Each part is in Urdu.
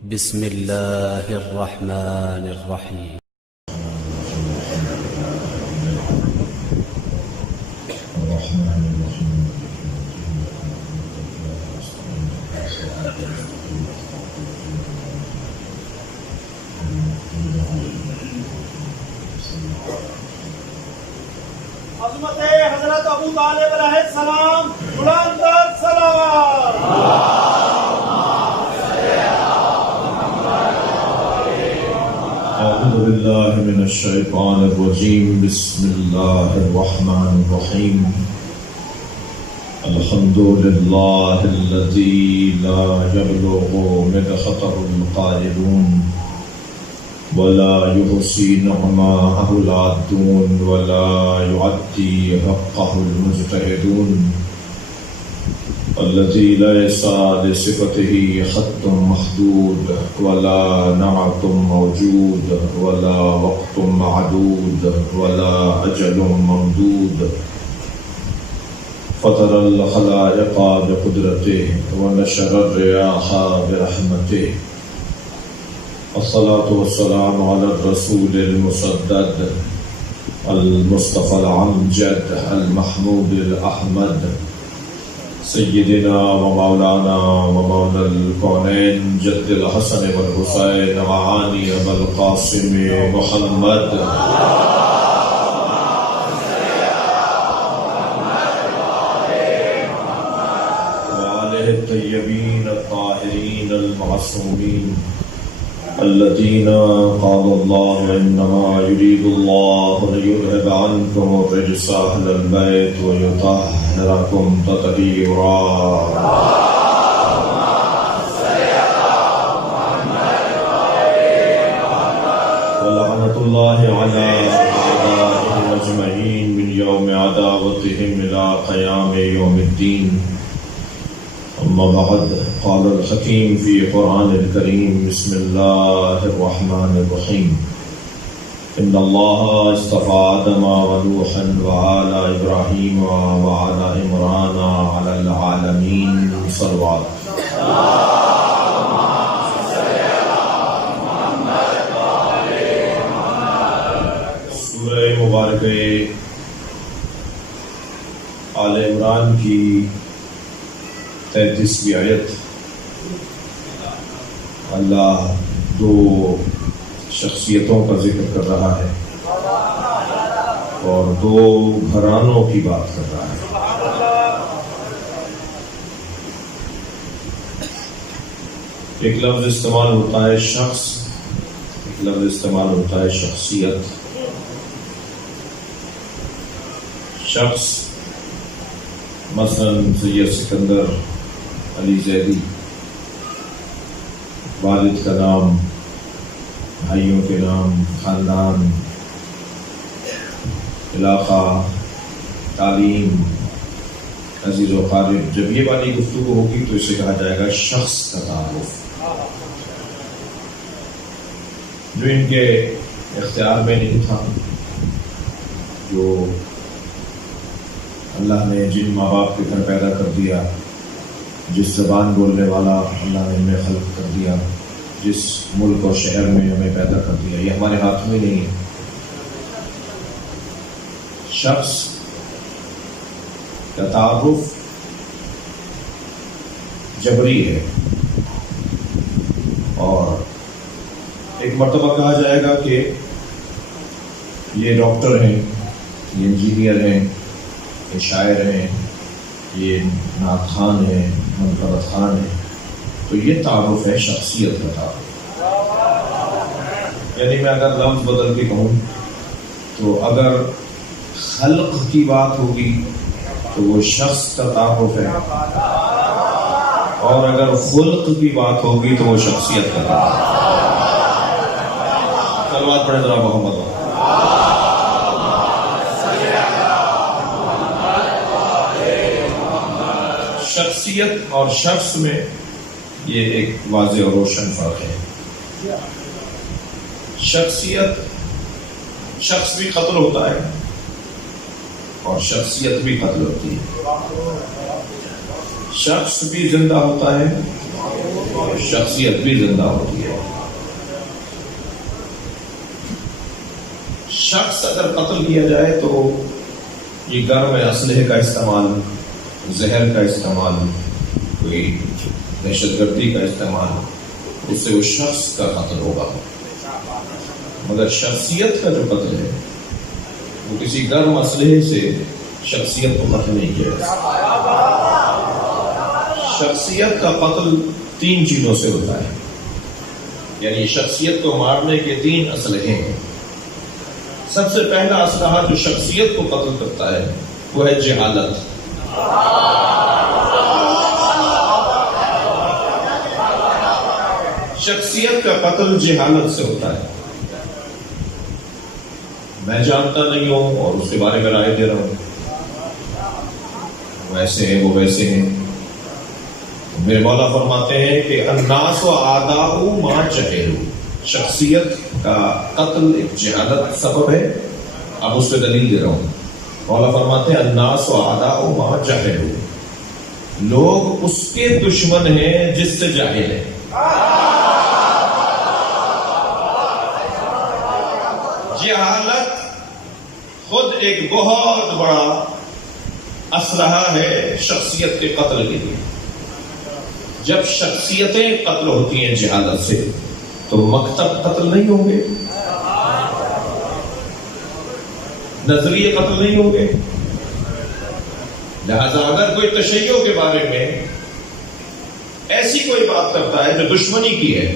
بسم الله الرحمن الرحيم. عظمت حضرت ابو طالب علیہ السلام بلند صلوات. اعوذ باللہ من الشیطان الرجیم. بسم اللہ الرحمن الرحیم. الحمد للہ الذی لا یبلغ مدخطه القائلون ولا يحصي نعماءه العادون ولا يعدي حقه المجتهدون الذي ليس لصفته خط محدود ولا نعت موجود ولا وقت معدود ولا أجل ممدود فطر الخلائق بقدرته ونشر الرياح برحمته. الصلاة والسلام على الرسول المسدد المصطفى العمجد المحمود الأحمد سيدنا ومولانا ومولى الكونين جد الحسن والحسين وعاني أبا القاسم محمد وآله الطيبين الطاهرين المعصومين الذين قال الله إنما يريد الله ليذهب عنكم الرجس أهل البيت ويطهركم تطهيرا. ولعنة الله على أعدائهم أجمعين من يوم عداوتهم إلى قيام يوم الدين. أما بعد، قال الحكيم في قرآن الكريم. بسم الله الرحمن الرحيم. إن الله اصطفى آدم ونوحا وآل إبراهيم وآل عمران على العالمين. صلوات. سورہ مبارکہ آل عمران کی 33ویں آیت. اللہ دو شخصیتوں کا ذکر کر رہا ہے اور دو گھرانوں کی بات کر رہا ہے. ایک لفظ استعمال ہوتا ہے شخص، ایک لفظ استعمال ہوتا ہے شخصیت. شخص مثلا سید سکندر علی زیدی، والد کا نام، بھائیوں کے نام، خاندان، علاقہ، تعلیم، عزیز و قارب. جب یہ والی گفتگو ہوگی تو اسے کہا جائے گا شخص کا تعارف. جو ان کے اختیار میں نہیں تھا، جو اللہ نے جن ماں باپ کے گھر پیدا کر دیا، جس زبان بولنے والا اللہ نے ہمیں خلق کر دیا، جس ملک اور شہر میں ہمیں پیدا کر دیا، یہ ہمارے ہاتھ میں نہیں ہے. شخص کا تعارف جبری ہے، اور ایک مرتبہ کہا جائے گا کہ یہ ڈاکٹر ہیں، یہ انجینئر ہیں، یہ شاعر ہیں، یہ نعت خوان ہیں، منفرد خوان ہیں. تو یہ تعارف ہے شخصیت کا تعارف. یعنی میں اگر لفظ بدل کے کہوں تو اگر خلق کی بات ہوگی تو وہ شخص کا تعارف ہے، اور اگر خلق کی بات ہوگی تو وہ شخصیت کا تعارف ہے. صلوات پڑھیں ذرا محمد. شخصیت اور شخص میں یہ ایک واضح اور روشن فرق ہے. شخصیت، شخص بھی قتل ہوتا ہے اور شخصیت بھی قتل ہوتی ہے. شخص بھی زندہ ہوتا ہے شخصیت بھی زندہ ہوتی ہے. شخص اگر قتل کیا جائے تو یہ گھر میں اسلحے کا استعمال، زہر کا استعمال، کوئی دہشت گردی کا استعمال، اس سے وہ شخص کا قتل ہوگا. مگر شخصیت کا جو قتل ہے وہ کسی گرم اسلحے سے شخصیت کو قتل نہیں کیا جا سکتا. شخصیت کا قتل 3 چیزوں سے ہوتا ہے، یعنی شخصیت کو مارنے کے 3 اسلحے ہیں. سب سے پہلا اسلحہ جو شخصیت کو قتل کرتا ہے وہ ہے جہالت. شخصیت کا قتل جہالت سے ہوتا ہے. میں جانتا نہیں ہوں اور اس کے بارے میں رائے دے رہا ہوں، ویسے ہیں وہ ویسے ہیں. میرے مولا فرماتے ہیں کہ الناس و آداء ما جہلوا. شخصیت کا قتل ایک جہالت سبب ہے. اب اس پہ دلیل دے رہا ہوں. مولا فرماتے ہیں الناس و آداء ما جہلوا. لوگ اس کے دشمن ہیں جس سے جاہل ہے. جہالت خود ایک بہت بڑا اسلحہ ہے شخصیت کے قتل کے لیے. جب شخصیتیں قتل ہوتی ہیں جہالت سے تو مکتب قتل نہیں ہوں گے، نظریے قتل نہیں ہوں گے. لہذا اگر کوئی تشیع کے بارے میں ایسی کوئی بات کرتا ہے جو دشمنی کی ہے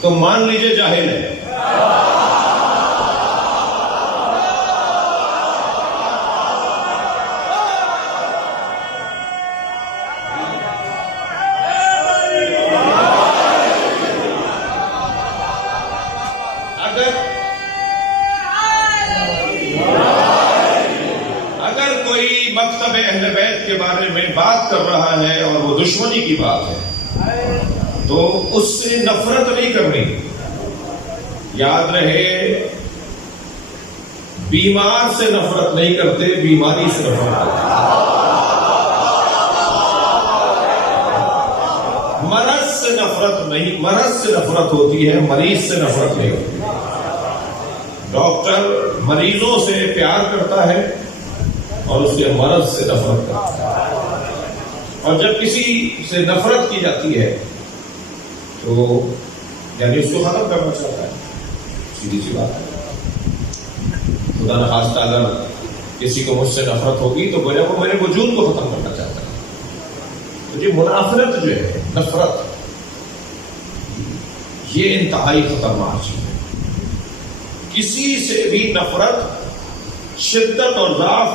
تو مان لیجئے جاہل ہے. مکتب اہل بیت کے بارے میں بات کر رہا ہے اور وہ دشمنی کی بات ہے تو اس سے نفرت نہیں کرنی. یاد رہے بیمار سے نفرت نہیں کرتے، بیماری سے نفرت کرتے. مرض سے نفرت نہیں، مرض سے نفرت ہوتی ہے، مریض سے نفرت نہیں ہوتی. ڈاکٹر مریضوں سے پیار کرتا ہے اور اس کے مرض سے نفرت کرتا ہے. اور جب کسی سے نفرت کی جاتی ہے تو یعنی اس کو ختم کرنا چاہتا ہے. سیدھی سی بات ہے. خدا نخواستہ اگر کسی کو مجھ سے نفرت ہوگی تو گویا وہ میرے وجود کو ختم کرنا چاہتا ہے. تو یہ منافرت جو ہے، نفرت، یہ انتہائی خطرناک چیز ہے. کسی سے بھی نفرت شدت اور ضعف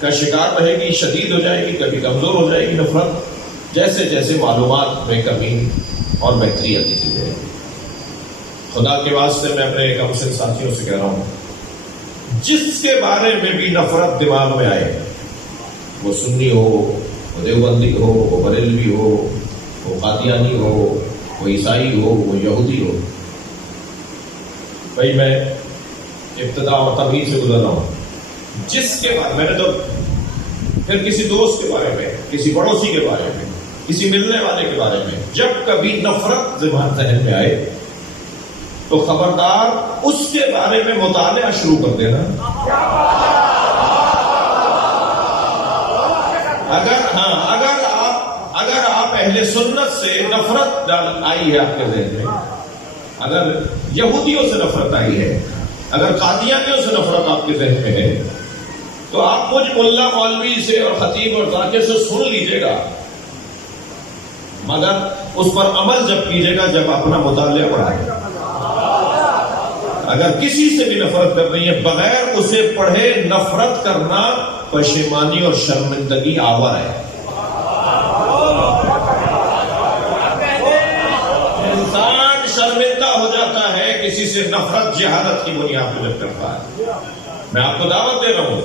کا شکار رہے گی، شدید ہو جائے گی، کبھی کمزور ہو جائے گی. نفرت جیسے جیسے معلومات میں کمی اور بہتری آتی چلی جائے گی. خدا کے واسطے میں اپنے ایک مسلم ساتھیوں سے کہہ رہا ہوں، جس کے بارے میں بھی نفرت دماغ میں آئے، وہ سنی ہو، وہ دیوبندی ہو، وہ بریلوی ہو، وہ قادیانی ہو، وہ عیسائی ہو، وہ یہودی ہو. بھائی میں ابتدا اور تمہید سے گزر رہا ہوں. جس کے بارے میں نے تو پھر کسی دوست کے بارے میں، کسی پڑوسی کے بارے میں، کسی ملنے والے کے بارے میں جب کبھی نفرت ذہن میں آئے تو خبردار اس کے بارے میں مطالعہ شروع کر دینا. اگر آپ اہل سنت سے نفرت آئی ہے آپ کے ذہن میں، اگر یہودیوں سے نفرت آئی ہے، اگر قادیانیوں سے نفرت آپ کے ذہن میں ہے تو آپ مجھ ملا مولوی سے اور خطیب اور ذاکر سے سن لیجئے گا، مگر اس پر عمل جب کیجئے گا جب اپنا مطالعہ پڑھائے گا. اگر کسی سے بھی نفرت کر رہی ہے بغیر اسے پڑھے نفرت کرنا پشیمانی اور شرمندگی آور ہے. انسان شرمندہ ہو جاتا ہے کسی سے نفرت جہالت کی بنیاد پر کرتا ہے. میں آپ کو دعوت دے رہا ہوں،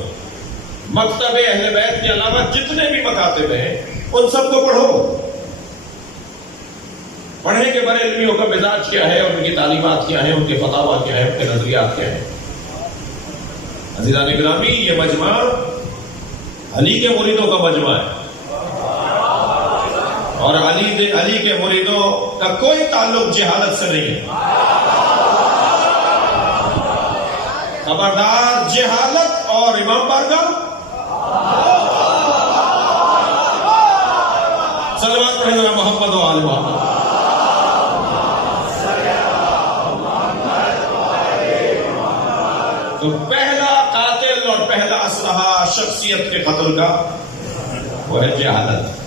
مکتب اہل بیت کے علاوہ جتنے بھی مکاتب ہیں ان سب کو پڑھو. پڑھنے کے بڑے علمیوں کا مزاج کیا ہے، ان کی تعلیمات کیا ہیں، ان کے فتاوا کیا ہیں، ان کے نظریات کیا ہیں. عزیزان گرامی، یہ مجمع علی کے مریدوں کا مجمع ہے. اور علی کے مریدوں کا کوئی تعلق جہالت سے نہیں ہے. خبردار جہالت اور امام بارگاہ. صلوات پڑھیں گے محمد و آل محمد. تو پہلا قاتل اور پہلا اسلحہ شخصیت کے قتل کا وہ ہے جہالت.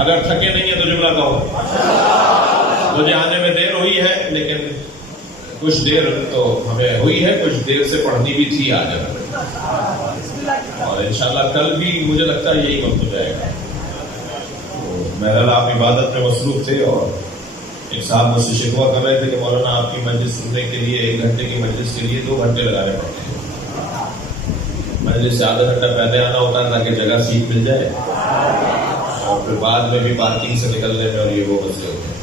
اگر تھکے نہیں ہیں تو جملہ کہو. مجھے آنے میں دیر ہوئی ہے لیکن کچھ دیر تو ہمیں ہوئی ہے, کچھ دیر سے پڑھنی بھی تھی آج, اور انشاءاللہ کل بھی مجھے لگتا ہے یہی وقت ہو جائے گا. بہرحال آپ عبادت میں مصروف تھے اور ایک صاحب مجھ سے شکوہ کر رہے تھے کہ مولانا آپ کی مجلس سننے کے لیے 1 گھنٹے کی مجلس کے لیے 2 گھنٹے لگانے پڑتے ہیں. مجلس سے آدھا گھنٹہ پہلے آنا ہوتا ہے تاکہ جگہ سیٹ مل جائے, اور پھر بعد میں بھی پارکنگ سے نکلنے میں اور یہ وہ مسئلے ہوتے ہیں.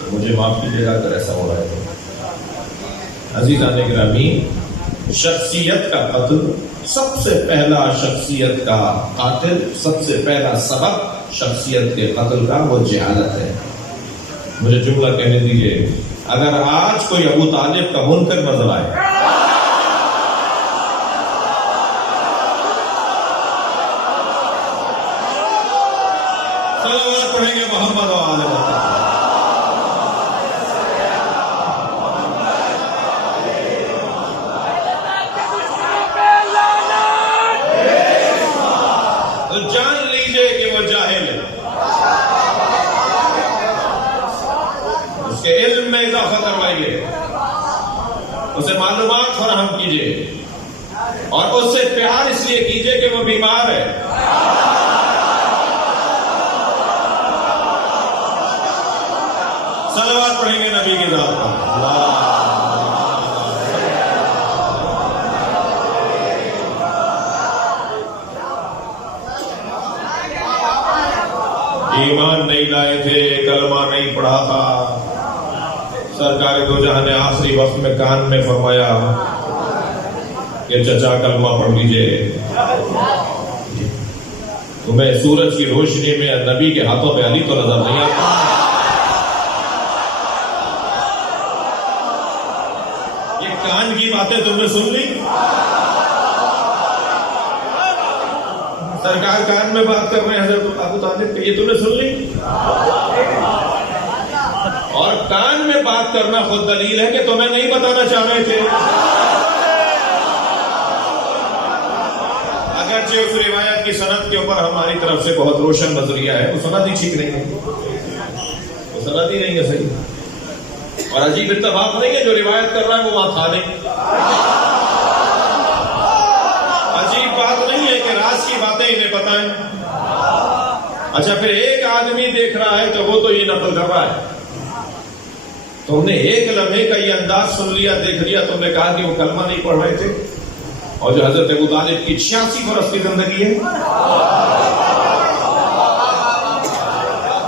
تو مجھے معاف کیجیے گا اگر ایسا ہو رہا ہے. عزیزان گرامی, شخصیت کا قتل, سب سے پہلا شخصیت کا قاتل, سب سے پہلا سبب شخصیت کے قتل کا وہ جہالت ہے. مجھے جملہ کہنے دیجیے, اگر آج کوئی ابو طالب کا منکر نظر آئے, صلوات پڑھیں گے محمد و آل محمد. تو جان لیجئے کہ وہ جاہل ہے. اس کے علم میں اضافہ کروائیے, اسے معلومات فراہم کیجئے, اور اس سے پیار اس لیے کیجئے کہ وہ بیمار ہے. صلوات پڑھیں گے نبی کی ذات پر. ایمان نہیں لائے تھے, کلمہ نہیں پڑھا تھا. سرکار دو جہاں نے آخری وقت میں کان میں فرمایا کہ چچا کلمہ پڑھ لیجئے. تمہیں سورج کی روشنی میں نبی کے ہاتھوں پہ علی تو نظر نہیں آتا. یہ کان کی باتیں تم نے سن لی. سرکار کان میں بات کر رہے ہیں حضرت ابو طالب کہ یہ تم نے سن لی. اور کان میں بات کرنا خود دلیل ہے کہ تمہیں نہیں بتانا چاہ رہے تھے. اگرچہ اس روایت کی سند کے اوپر ہماری طرف سے بہت روشن نظریہ ہے, وہ سند ہی ٹھیک نہیں ہے, وہ سند ہی نہیں ہے صحیح. اور عجیب اتفاق نہیں ہے جو روایت کر رہا ہے وہ وہاں تھا نہیں. عجیب بات نہیں ہے کہ راز کی باتیں انہیں بتائیں. اچھا پھر ایک آدمی دیکھ رہا ہے تو وہ تو یہ نقل کر رہا ہے. تم نے ایک لمحے کا یہ انداز سن لیا, دیکھ لیا, تم نے کہا کہ وہ کلمہ نہیں پڑھ رہے تھے. اور جو حضرت ابو طالب کی 86 برس کی زندگی ہے,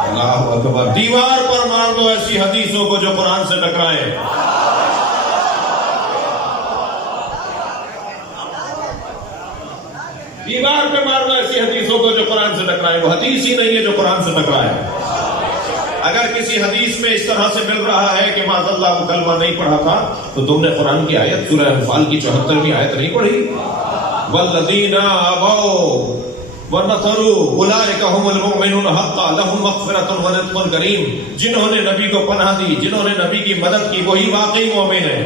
اللہ اکبر, دیوار پر مار دو ایسی حدیثوں کو جو قرآن سے ٹکرائیں. دیوار پہ مار دو ایسی حدیثوں کو جو قرآن سے ٹکرائیں. وہ حدیث ہی نہیں ہے جو قرآن سے ٹکرائے. اگر کسی حدیث میں اس طرح سے مل رہا ہے کہ معاذ اللہ وہ کلمہ نہیں پڑھا تھا, تو تم نے قرآن کی آیت سورہ انفال کی 74ویں آیت نہیں پڑھی؟ والذین آبوا ونصروا اولئک هم المؤمنون حقا لهم مغفرۃ ورزق کریم. جنہوں نے نبی کو پناہ دی, جنہوں نے نبی کی مدد کی, وہی واقعی مومن ہے.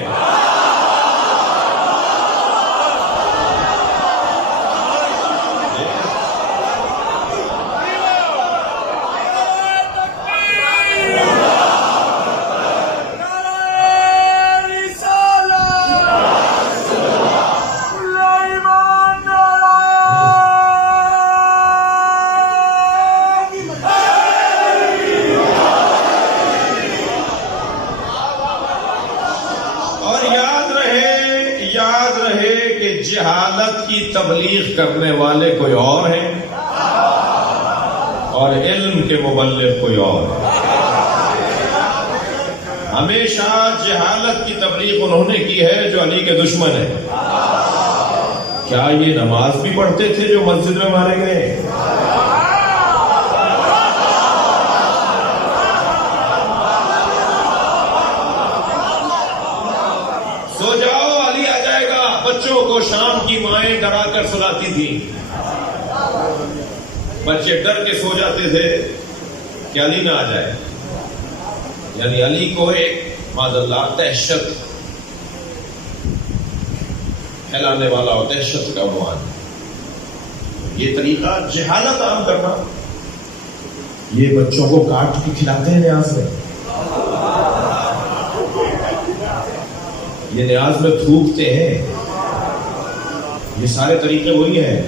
جہالت کی تبلیغ کرنے والے کوئی اور ہیں اور علم کے مبلغ کوئی اور ہے. ہمیشہ جہالت کی تبلیغ انہوں نے کی ہے جو علی کے دشمن ہیں. کیا یہ نماز بھی پڑھتے تھے جو مسجد میں مارے گئے؟ بچوں کو شام کی مائیں ڈرا کر سلاتی تھیں. بچے ڈر کے سو جاتے تھے کہ علی نہ آ جائے. یعنی علی کو ایک معاذ اللہ دہشت پھیلانے والا اور دہشت کا عنوان. یہ طریقہ جہالت عام کرنا. یہ بچوں کو کاٹ کے کھلاتے ہیں نیاز میں, یہ نیاز میں تھوکتے ہیں. یہ سارے طریقے وہی ہیں.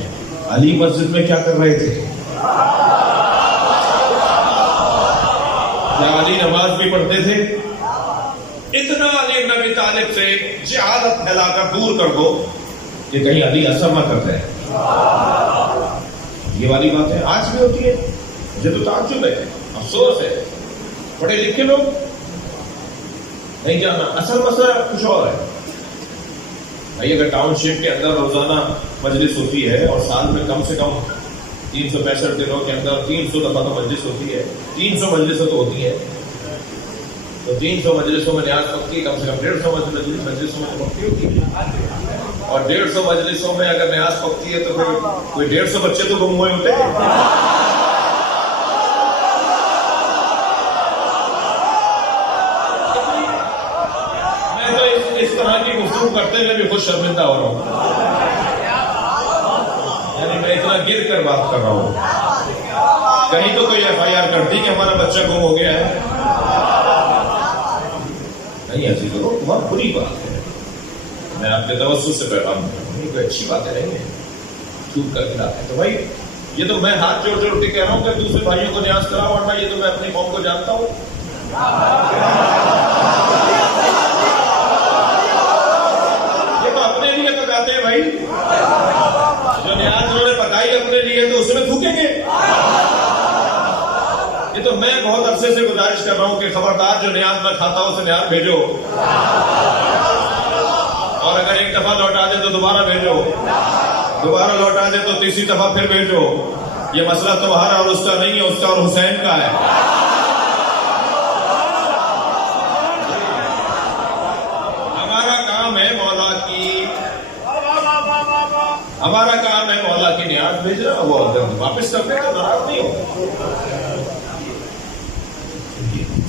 علی مسجد میں کیا کر رہے تھے؟ کیا علی نماز بھی پڑھتے تھے؟ اتنا علی بن ابی طالب سے جہالت پھیلا کر دور کر دو کہ کہیں علی اثر نہ کرتے ہیں. یہ والی باتیں آج بھی ہوتی ہے. مجھے تو تعجب ہے, افسوس ہے. پڑھے لکھے لوگ نہیں جانا. اصل مسئلہ کچھ اور ہے بھائی. اگر ٹاؤن شپ کے اندر روزانہ مجلس ہوتی ہے اور سال میں کم سے کم 365 دنوں کے اندر 300 دفعہ تو مجلس ہوتی ہے, 300 مجلسیں تو ہوتی ہے, تو 300 مجلسوں میں نیاز پکتی ہے. کم سے کم 150 مجلسوں میں پکتی ہوتی ہے. اور 150 مجلسوں میں اگر نیاز پکتی ہے تو پھر کوئی 150 بچے تو گم ہوئے ہوتے ہیں. میں تو اس طرح کی گفتگو کرتے ہوئے بھی خود شرمندہ ہو رہا ہوں. یعنی میں اتنا گر کر بات کر رہا ہوں. کہیں تو کوئی FIR کر دی کہ ہمارا بچہ گم ہو گیا ہے. نہیں ایسی کرو, بہت بری بات ہے. میں آپ کے توسط سے پیغام کرتا ہوں, یہ کوئی اچھی باتیں نہیں ہیں. چھوٹ کر کھلاتے ہیں تو بھائی یہ تو میں ہاتھ جوڑ جوڑ کے کہہ رہا ہوں کہ دوسرے بھائیوں کو نیاز کرا, ورنہ یہ تو میں اپنی قوم کو جانتا ہوں. یہ تو اپنے لیے پکاتے ہیں بھائی. جو نیاز انہوں نے پکائی اپنے لیے تو اس میں تھوکیں گے. یہ تو میں بہت عرصے سے گزارش کر رہا ہوں کہ خبردار جو نیاز میں کھاتا ہوں اسے نیاز بھیجو, اور اگر ایک دفعہ لوٹا دے تو دوبارہ بھیجو, دوبارہ لوٹا دے تو تیسری دفعہ پھر بھیجو. یہ مسئلہ تمہارا اور اس کا نہیں ہے, اس کا اور حسین کا ہے. ہمارا کام ہے مولا کی, ہمارا کام ہے مولا کی نیاز بھیجنا. وہ واپس کرنے کا ناراض نہیں ہو.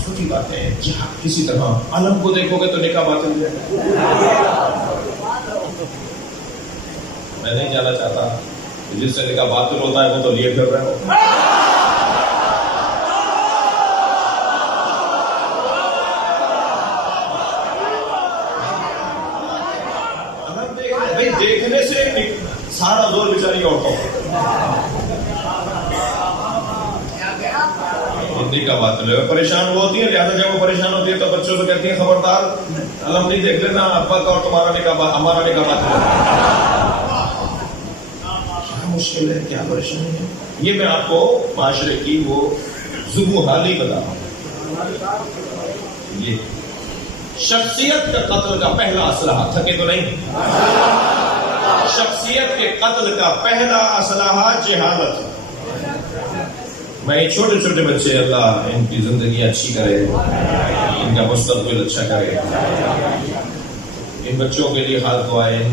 چھوٹی باتیں ہیں. جہاں کسی طرح علم کو دیکھو گے تو نکاح باطل جائے. میں نہیں جانا چاہتا جس سے نکاح باطل ہوتا ہے وہ تو لیے پھر رہے ہو. بھائی دیکھنے سے سارا زور بیچاری عورتوں کا بات ہے. پریشان وہ ہوتی ہے, لہٰذا جب وہ پریشان ہوتی ہے تو بچوں سے کہتی ہیں خبردار علم نہیں دیکھ لینا, ابا کا اور تمہارا نکاح ہمارا نکاح بات ہے. کیا مشکل ہے, کیا پریشانی ہے. یہ میں آپ کو معاشرے کی وہ ذبح حالی بتا رہا ہوں. یہ شخصیت کا قتل کا پہلا اسلحہ, تھکے تو نہیں, شخصیت کے قتل کا پہلا اسلحہ جہالت. میں چھوٹے چھوٹے بچے اللہ ان کی زندگی اچھی کرے, ان کا مستقبل اچھا کرے. ان بچوں کے لیے خاص دعائیں,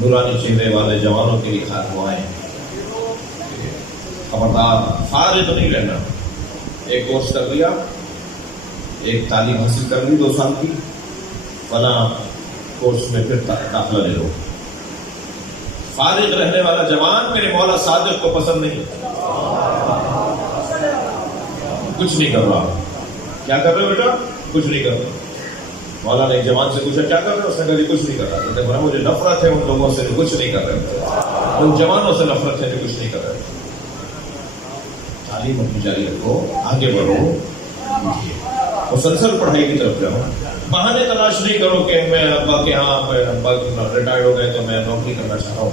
نورانی چہرے والے جوانوں کے لیے خاص دعائیں. خبردار فارغ نہیں رہنا. ایک کورس کر لیا, ایک تعلیم حاصل کر لی 2 سال کی, فلاں کورس میں پھر داخلہ لے لو. فارغ رہنے والا جوان میرے مولا صادق کو پسند نہیں. کچھ نہیں کر رہا. کیا کر رہے ہو بیٹا؟ کچھ نہیں کر رہا. مولا نے ایک جوان سے پوچھا کیا کر رہے ہو؟ اس نے کہا کچھ نہیں کر رہا. مجھے نفرت ہے ان لوگوں سے جو کچھ نہیں کر رہے, ان جوانوں سے نفرت ہے جو کچھ نہیں کر رہے. تعلیم اپنی جاری رکھو, آگے بڑھو, مسلسل پڑھائی کی طرف جاؤ. بہانے تلاش نہیں کرو کہ میں ابا کے ہاں ابا ریٹائرڈ ہو گئے تو میں نوکری کرنا چاہ رہا ہوں,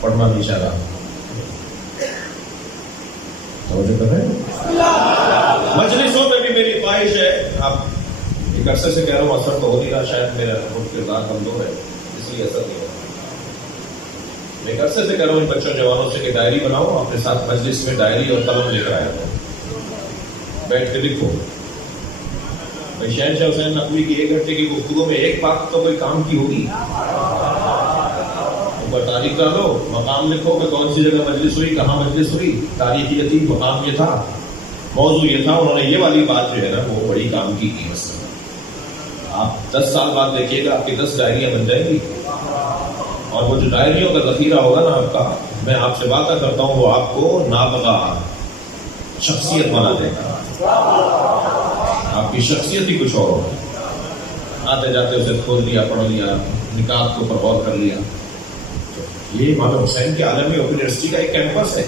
پڑھنا نہیں چاہ رہا. توجہ کر رہے ہیں. مجلسوں میں بھی میری خواہش ہے, آپ ایک عرصے سے کہہ رہا ہوں اثر تو ہو نہیں رہا, شاید میرا خود کردار کمزور ہے اس لیے اثر نہیں ہو رہا. میں ایک عرصے سے کہہ رہا ہوں ان بچوں جوانوں سے کہ ڈائری بناؤ, اپنے ساتھ مجلس میں ڈائری اور قلم لے کر آئے, بیٹھ کے لکھو. بھائی شہنشاہ حسین نقوی کی 1 گھنٹے کی گفتگو میں ایک بات تو کوئی کام کی ہوگی. پر تاریخ ڈالو, مقام لکھو کہ کون سی جگہ مجلس ہوئی, کہاں مجلس ہوئی, تاریخ یہ تھی, مقام یہ تھا, موضوع یہ تھا. انہوں نے یہ والی بات جو ہے نا وہ بڑی کام کی مثلا. آپ 10 سال بعد دیکھیے گا آپ کی 10 ڈائریاں بن جائیں گی, اور وہ جو ڈائریوں کا ذخیرہ ہوگا نا آپ کا, میں آپ سے وعدہ کرتا ہوں وہ آپ کو نابغہ شخصیت بنا دے گا. آپ کی شخصیت ہی کچھ اور ہوگی. آتے جاتے اسے کھول لیا, پڑھ لیا, نکات کو پر غور کر لیا. یہ مولانا حسین کے عالمی یونیورسٹی کا ایک کیمپس ہے.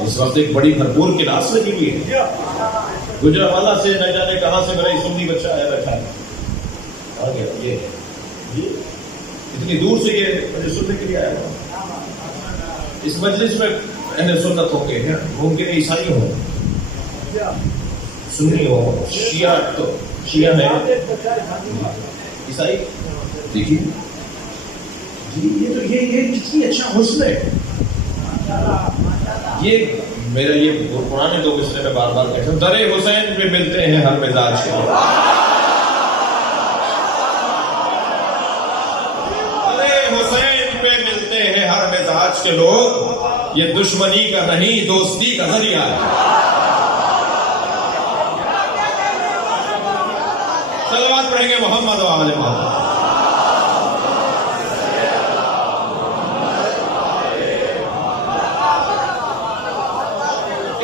اس وقت ایک بڑی بھرپور کلاس لگی ہوئی ہے. گجرانوالہ سے نہ جانے کہاں سے میرا سنی بچہ آیا بیٹھا ہے. یہ اتنی دور سے یہ مجھے سننے کے لیے آیا ہوا. اس مجلس میں اہل سنت ہوں گے, ممکن عیسائی ہوں, سنی ہو, شیعہ, تو شیعہ ہے, عیسائی. دیکھیے یہ کتنی اچھا حسن ہے. یہ میرا یہ پرانے دو مصرے میں بار بار کہتے ہیں, در حسین پہ ملتے ہیں ہر مزاج کے لوگ. در حسین پہ ملتے ہیں ہر مزاج کے لوگ, یہ دشمنی کا نہیں دوستی کا ذریعہ ہے. صلوات پڑھیں گے محمد و آل محمد.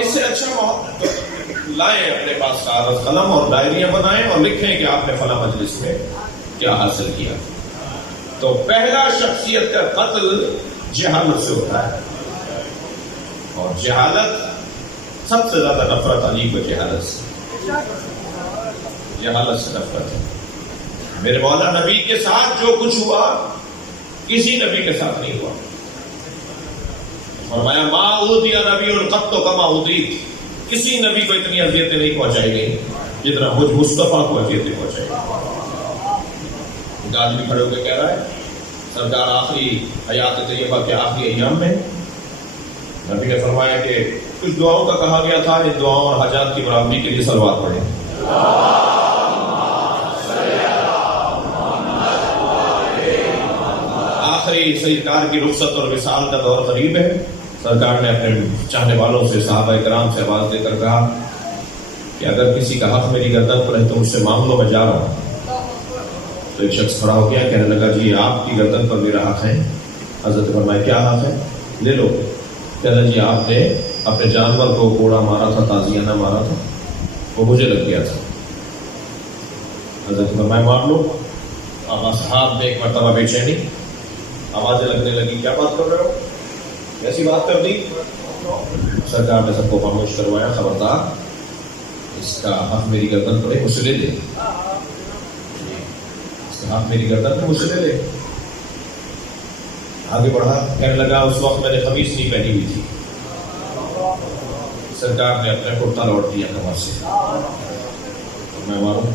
اس سے اچھا لائیں اپنے پاس کاغذ قلم اور ڈائریاں بنائیں اور لکھیں کہ آپ نے فلاں مجلس میں کیا حاصل کیا. تو پہلا شخصیت کا قتل جہالت سے ہوتا ہے, اور جہالت سب سے زیادہ نفرت عجیب ہے. جہالت سے نفرت ہے. میرے مولا نبی کے ساتھ جو کچھ ہوا کسی نبی کے ساتھ نہیں ہوا. فرمایا ما اوذی نبی قط کما اوذیت, کسی نبی کو اتنی اذیتیں نہیں پہنچائی گئی جتنا مجھ مصطفیٰ کو اذیتیں پہنچائی گئی. آدمی کھڑے ہو کے کہہ رہا ہے سرکار آخری حیات طیبہ کے آخری ایام میں نبی نے فرمایا کہ کچھ دعاؤں کا کہا گیا تھا, ان دعاؤں اور حاجات کی برابری کے لیے صلوات پڑھیں. آخری سرکار کی رخصت اور وصال کا دور قریب ہے. سرکار نے اپنے چاہنے والوں سے, صحابہ کرام سے آواز دے کر کہا کہ اگر کسی کا حق میری گردن پر ہے تو مجھ سے مانگ لو, میں جا رہا ہوں. تو ایک شخص کھڑا ہو گیا, کہنے لگا جی آپ کی گردن پر میرا حق ہے. حضرت فرمایا کیا حق ہے, لے لو. کہنا جی آپ نے اپنے جانور کو کوڑا مارا تھا, تازیانہ مارا تھا, وہ مجھے لگ گیا تھا. حضرت فرمایا مار لو. اب اصحاب میں ایک مرتبہ بے چینی, آوازیں لگنے لگی, کیا بات کر رہے ہو, ایسی بات کر دی. سرکار نے سب کو خاموش کروایا, خبردار اس کا حق میری گردن پر ہے, مجھ سے لے لے. اس کا حق میری گردن پر, مجھ سے لے لے. آگے بڑھا, کہنے لگا اس وقت میں نے قمیص نہیں پہنی ہوئی تھی. سرکار نے اپنا کرتا لوٹ دیا کمر سے. میں ماروں.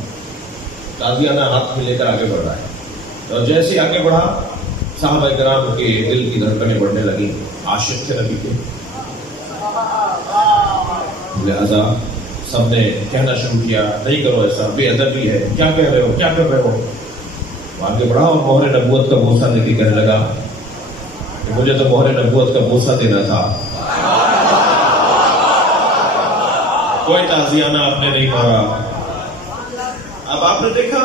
تازیانہ ہاتھ میں لے کر آگے بڑھ رہا ہے. اور جیسے آگے بڑھا صحابہ کرام کے دل کی دھڑکنیں بڑھنے لگی. عاشق تھے نبی کے, لہذا سب نے کہنا شروع کیا نہیں کرو ایسا, بے ادبی ہے, کیا کہہ رہے ہو, کیا کر رہے ہو. آگے بڑھا اور مہر نبوت کا بوسہ دے کے کہنے لگا کہ مجھے تو مہر نبوت کا بوسہ دینا تھا, کوئی تازیانہ آپ نے نہیں مارا. اب آپ نے دیکھا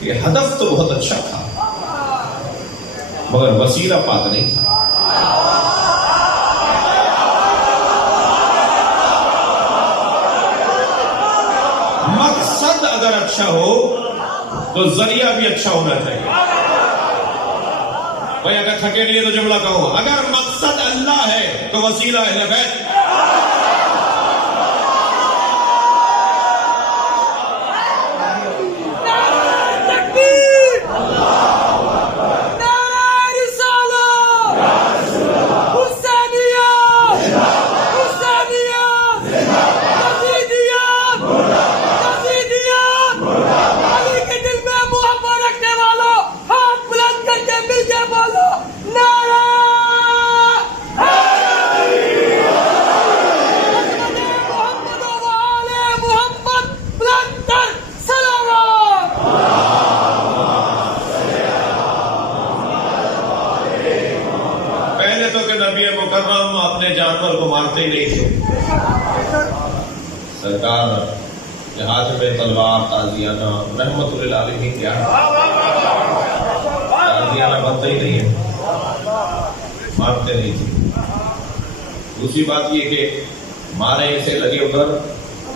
کہ ہدف تو بہت اچھا تھا مگر وسیلہ پاک نہیں تھا. مقصد اگر اچھا ہو تو ذریعہ بھی اچھا ہونا چاہیے. بھائی اگر تھکے نہیں تو جملہ کہو, اگر مقصد اللہ ہے تو وسیلہ اہل بیت. سرکار کے ہاتھ میں تلوار تازیانہ رحمت للعالمین کیا ہے، تازیانہ بنتا ہی نہیں ہے، مارتے نہیں تھے۔ دوسری بات یہ کہ مارے اسے لگے ادھر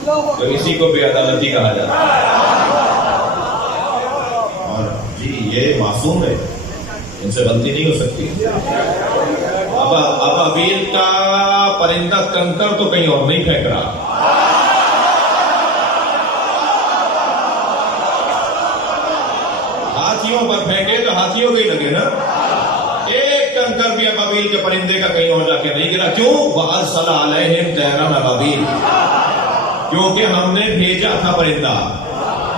تو اسی کو بے عدالتی کہا جاتا ہے، اور جی یہ معصوم ہے، ان سے غلطی نہیں ہو سکتی۔ اب ابیل کا پرندہ کنکر تو کہیں اور نہیں پھینک رہا، ہاتھیوں پر پھینکے تو ہاتھیوں کو ہی لگے نا، ایک کنکر بھی ابابیل کے پرندے کا کہیں اور جا کے نہیں گرا۔ کیوں؟ وَأَرْسَلَ عَلَيْهِمْ طَيْرًا أَبَابِيلَ، کیونکہ ہم نے بھیجا تھا پرندہ،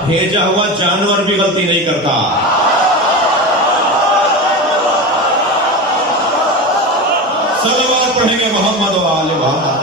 بھیجا ہوا جانور بھی غلطی نہیں کرتا۔ صلوات پڑھیں گے محمد و آل محمد۔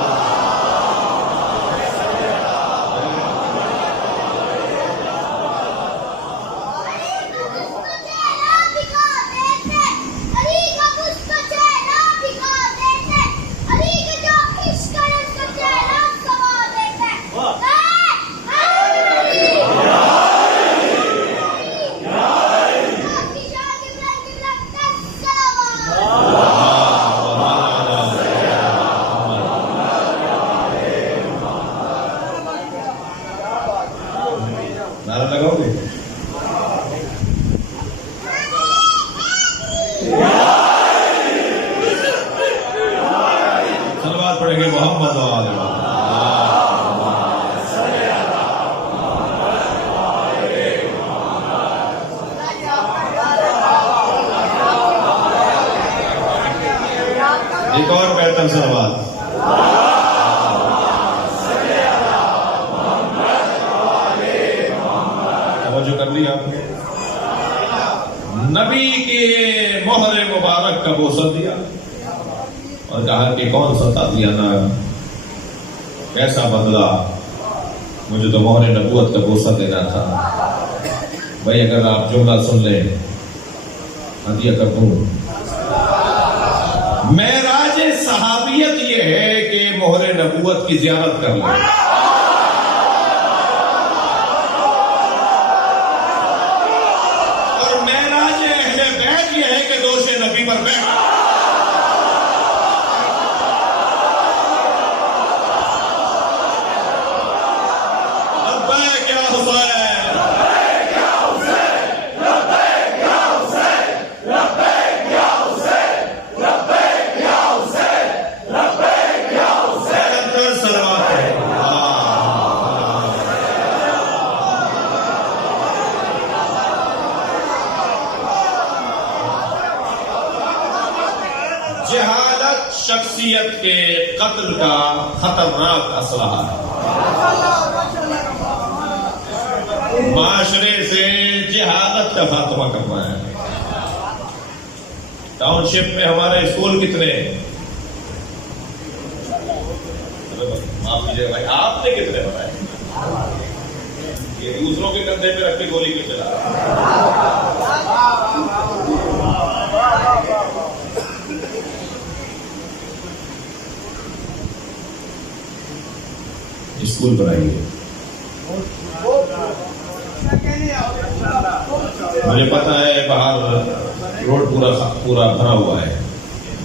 نعرہ لگاؤ گے؟ صلوات پڑھیں گے محمد و آل محمد۔ ایک اور بہتر صلوات۔ جو کر لی آپ نے، نبی کے مہر مبارک کا بوسہ دیا اور کہا کہ کون سا تازیانہ، کیسا بدلہ، مجھے تو مہر نبوت کا بوسہ دینا تھا۔ بھائی اگر آپ جملہ سن لیں، ہدیہ کر دوں۔ معراج صحابیت یہ ہے کہ مہر نبوت کی زیارت کر لیں۔ نبی پر بیٹھ لبیک یا حسین، لبیک یا حسین، لبیک یا حسین، لبیک یا حسین، لبیک یا حسین، لبیک یا حسین۔ صلوات ہے۔ جہالت شخصیت کے قتل کا خطرناک اسلحہ ہے۔ معاشرے سے جہالت کا خاتمہ کرنا ہے۔ ٹاؤن شپ میں ہمارے اسکول کتنے ہیں؟ معاف کیجیے بھائی، آپ نے کتنے بنائے؟ یہ دوسروں کے کندھے پہ رکھ کے گولی کیوں چلا رہا؟ اسکول بنائیے۔ مجھے پتا ہے باہر روڈ پورا بھرا ہوا ہے،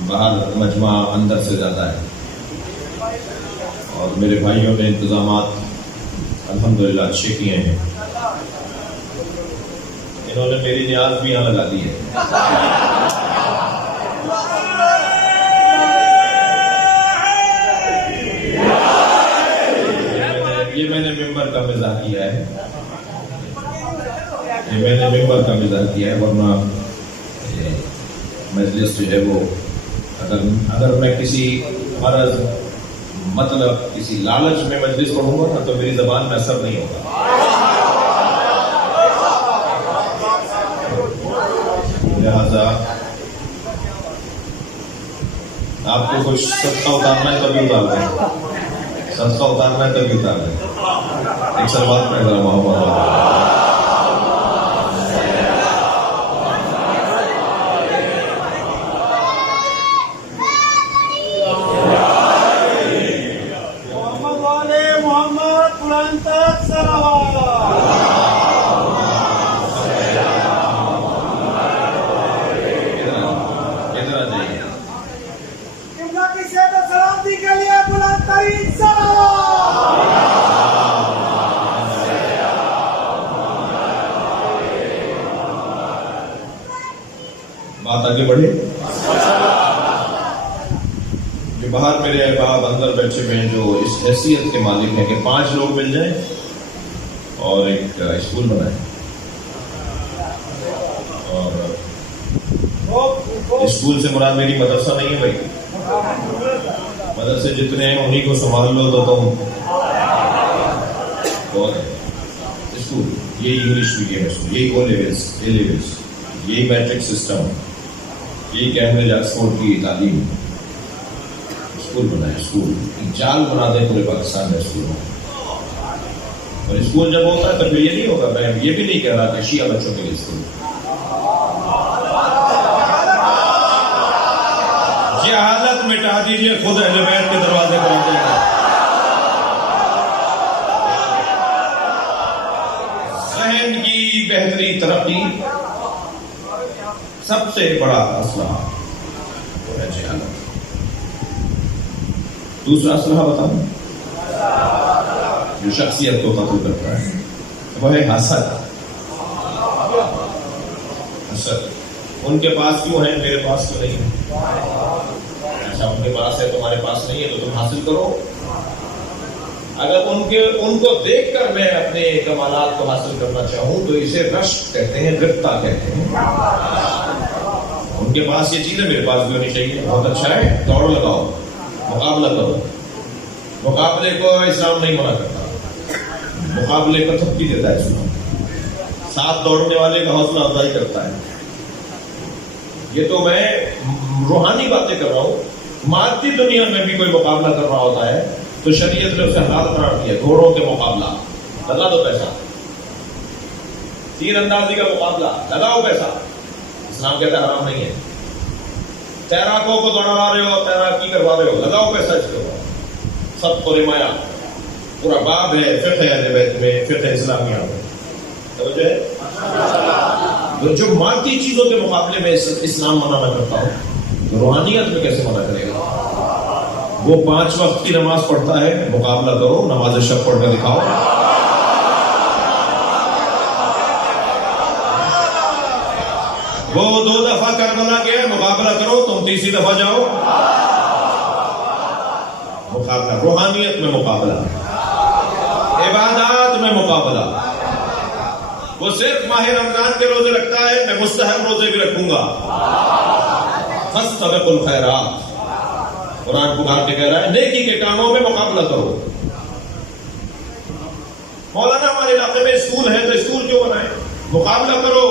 باہر مجمع اندر سے زیادہ ہے، اور میرے بھائیوں نے انتظامات الحمدللہ اچھے کیے ہیں۔ انہوں نے میری نیاز بھی یہاں لگا دی ہے۔ یہ میں نے ممبر کا مزاح کیا ہے، یہ میں نے ممبر کا مزاح کیا ہے، ورنہ مجلس جو ہے وہ اگر میں کسی مرض مطلب کسی لالچ میں مجلس پڑھوں گا نا تو میری زبان میں اثر نہیں ہوگا۔ لہذا آپ کو کچھ صدقہ اتارنا ہے تبھی اتار دیں، صدقہ اتارنا ہے تبھی اتار دیں۔ ایک صلوات پڑھ رہا محمد۔ محمد بلند تر صلوات. قبلہ کی صحت و سلامتی کے لیے بلند ترین صلوات. بات آگے بڑھے. جو باہر میرے احباب اندر بیٹھے ہوئے ہیں جو اس حیثیت کے مالک ہیں کہ 5 لوگ مل جائیں اور ایک اسکول بنائیں. اور اسکول سے مراد میری مدرسہ نہیں ہے بھائی. مدرسے جتنے ہیں انہیں کو سنبھال لو تو تم بہت ہے. اسکول یہی انگلش میڈیم اسکول, یہی او لیولس, اے لیولس, یہی میٹرک سسٹم, یہی کیمبرج آکسفورڈ کی تعلیم. اسکول بنائے, اسکول جال بنا دیں پورے پاکستان میں اسکول. اور اسکول جب ہوتا ہے تب یہ نہیں ہوگا, میں یہ بھی نہیں کہہ رہا کہ شیعہ بچوں کے لیے اسکول. جہالت مٹا دیجیے, خود اہل بیت کے دروازے پر آ جائے گا. ذہن کی بہتری ترقی سب سے بڑا اسلحہ وہ ہے جہالت. دوسرا اسلحہ بتاؤں جو شخصیت کو قتل کرتا ہے وہ ہے حسد. حسد. ان کے پاس کیوں ہے, میرے پاس کیوں نہیں ہے؟ اچھا, ان کے پاس ہے تمہارے پاس نہیں ہے تو تم حاصل کرو. اگر ان کو دیکھ کر میں اپنے کمالات کو حاصل کرنا چاہوں تو اسے رشک کہتے ہیں, غبطہ کہتے ہیں. ان کے پاس یہ چیز ہے, میرے پاس بھی ہونی چاہیے. بہت اچھا ہے, دوڑ لگاؤ, مقابلہ کرو. مقابلے کو اسلام نہیں منع کرتا, مقابلے کو تھپکی دیتا ہے اسلام. ساتھ دوڑنے والے کا حوصلہ افزائی کرتا ہے. یہ تو میں روحانی باتیں کر رہا ہوں. مادی دنیا میں بھی کوئی مقابلہ کر رہا ہوتا ہے تو شریعت نے اسے حلال قرار دیا. گھوڑوں کے مقابلہ, لگا دو پیسہ. تیر اندازی کا مقابلہ, لگاؤ پیسہ. اسلام کہتا ہے حرام نہیں ہے. تیراکوں کو دوڑا رہے ہو, تیراکی کروا رہے ہو, لگاؤ پیسہ اس کے اوپر. سب کو رمایا پورا باب ہے فقہ اہل بیت میں, فقہ اسلامیہ میں. توجہ ہے. جو مادی چیزوں کے مقابلے میں اسلام منع نہ کرتا ہوں تو روحانیت میں کیسے منع کرے گا؟ وہ 5 وقت کی نماز پڑھتا ہے, مقابلہ کرو, نماز شب پڑھ کر دکھاؤ. وہ 2 دفعہ کربلا گیا, مقابلہ کرو, تم 3ری دفعہ جاؤ. مقابلہ. روحانیت میں مقابلہ, عبادات میں مقابلہ. وہ صرف ماہ رمضان کے روزے رکھتا ہے, میں مستحب روزے بھی رکھوں گا. فاستبقوا الخیرات, قرآن پکار کے کہہ رہا ہے نیکی کے کاموں میں مقابلہ کرو. مولانا ہمارے علاقے میں اسکول ہے تو اسکول کیوں بنائے؟ مقابلہ کرو.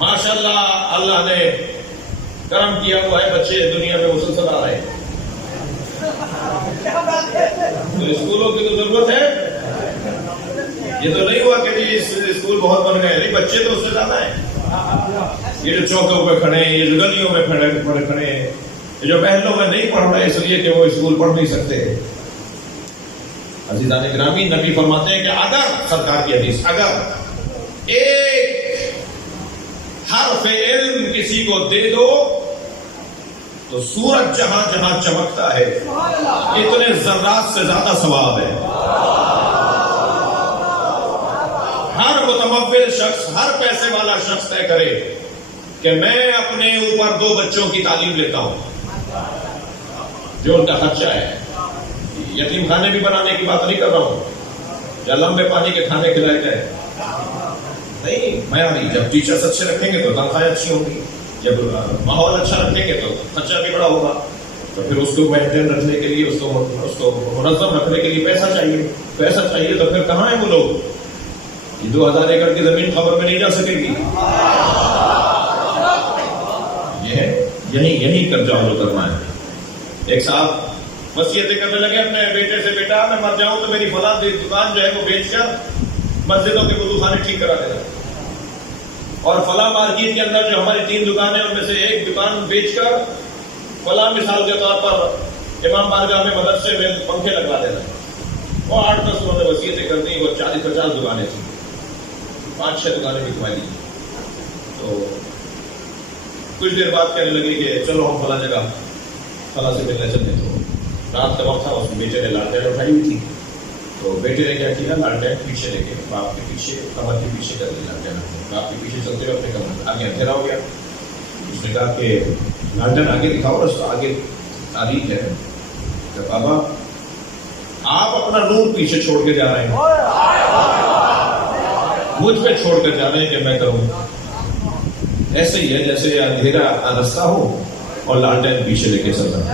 ماشاءاللہ اللہ نے کرم کیا ہوا ہے, بچے دنیا میں مسلسل آ رہے ہیں. تو اسکولوں کی تو ضرورت ہے. یہ تو نہیں ہوا کہ اسکول بہت بن گئے, نہیں, بچے تو اس سے زیادہ ہیں. یہ جو چوکوں پہ کھڑے ہیں, یہ جو گلیوں میں کھڑے ہیں, یہ جو محلوں میں نہیں پڑھ رہے اس لیے کہ وہ اسکول پڑھ نہیں سکتے. عزیزان گرامی, نبی فرماتے ہیں کہ اگر, سرکار کی حدیث, اگر ایک حرف علم کسی کو دے دو تو سورج جہاں جہاں چمکتا ہے اتنے ذرات سے زیادہ ثواب ہے. ہر متمول شخص, ہر پیسے والا شخص طے کرے کہ میں اپنے اوپر 2 بچوں کی تعلیم لیتا ہوں, جو ان کا خرچہ ہے. یتیم خانے بھی بنانے کی بات نہیں کر رہا ہوں, یا لمبے پانی کے کھانے کھلائے جائیں, نہیں. معیاری, جب ٹیچرز اچھے رکھیں گے تو تنخواہیں اچھی ہوں گی, جب ماحول اچھا رکھیں گے تو خرچہ بھی بڑا ہوگا. تو پھر اس کو مینٹین رکھنے کے لیے, اس کو منظم رکھنے کے لیے پیسہ چاہیے. پیسہ چاہیے تو پھر کہاں ہیں وہ لوگ؟ یہ 2000 ایکڑ کی زمین خبر میں نہیں جا سکے گی. یہ ہے یہی قرضہ جو کرنا ہے. ایک صاحب وصیتیں کرنے لگے اپنے بیٹے سے, بیٹا میں مر جاؤں تو میری فلاں دکان جو ہے وہ بیچ کر مسجدوں کے وضو خانے ٹھیک کرا دینا, اور فلاں مارکیٹ کے اندر جو ہماری 3 دکانیں ان میں سے ایک دکان بیچ کر فلاں مثال کے طور پر امام بارگاہ میں مدرسے میں پنکھے لگوا دینا. اور 8-10 انہوں نے وصیتیں کر دی. وہ 40-50 دکانیں تھیں, 5-6 دکانیں بکوا دی. تو کچھ دیر بعد کہنے لگے کہ چلو ہم فلاں جگہ فلاں سے ملنے چلتے. تو رات کا وقت تھا, اس بیٹے نے لالٹین اٹھائی ہوئی تھی. تو بیٹے نے کیا کیا, لالٹین پیچھے لے کے باپ کے پیچھے, کمر کے پیچھے کر دی لالٹین. باپ کے پیچھے چلتے ہوئے اپنے کمر آگے اندھیرا ہو گیا. اس نے کہا کہ لالٹین آگے دکھاؤ, رستہ آگے تاریخ ہے. کہ بابا آپ اپنا نور پیچھے چھوڑ کے جا رہے ہیں, مجھ پہ چھوڑ کر جا رہے ہیں کہ میں کروں. ایسے ہی ہے جیسے اندھیرا رستہ ہو اور لالٹین پیچھے لے کے چل رہا ہے.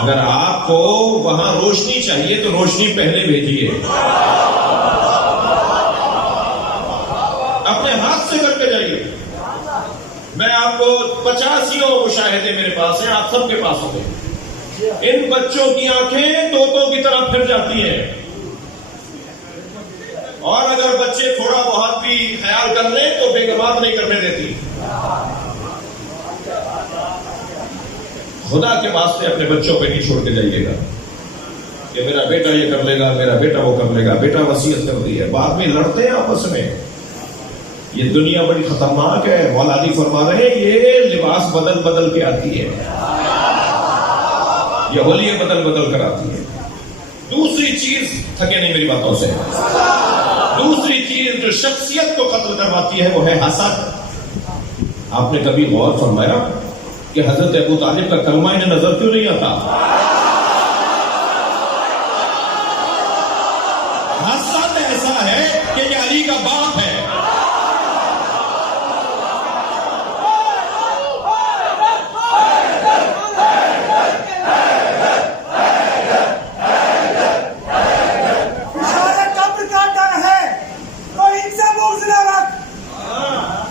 اگر آپ کو وہاں روشنی چاہیے تو روشنی پہلے بھیجیے, اپنے ہاتھ سے کر کے جائیے. میں آپ کو 85 مشاہدے میرے پاس ہیں, آپ سب کے پاس ہوتے ہیں. ان بچوں کی آنکھیں طوطوں کی طرح پھر جاتی ہیں, اور اگر بچے تھوڑا بہت بھی خیال کر لیں تو بےگمات نہیں کرنے دیتی. خدا کے واسطے اپنے بچوں پہ نہیں چھوڑ کے جائیے گا کہ میرا بیٹا یہ کر لے گا, میرا بیٹا وہ کر لے گا. بیٹا وصیت کر دی ہے, بعد میں لڑتے ہیں آپس میں. یہ دنیا بڑی خطرناک ہے. مولا علی فرما رہے ہیں یہ لباس بدل بدل کے آتی ہے, یہ ہولیاں بدل بدل کر آتی ہے. دوسری چیز, تھکے نہیں میری باتوں سے, دوسری چیز جو شخصیت کو قتل کرواتی ہے وہ ہے حسد. آپ نے کبھی غور فرمایا کہ حضرت ابو طالب کا کلمہ انہیں نظر کیوں نہیں آتا؟ حسد ایسا ہے کہ یہ علی کا باپ ہے.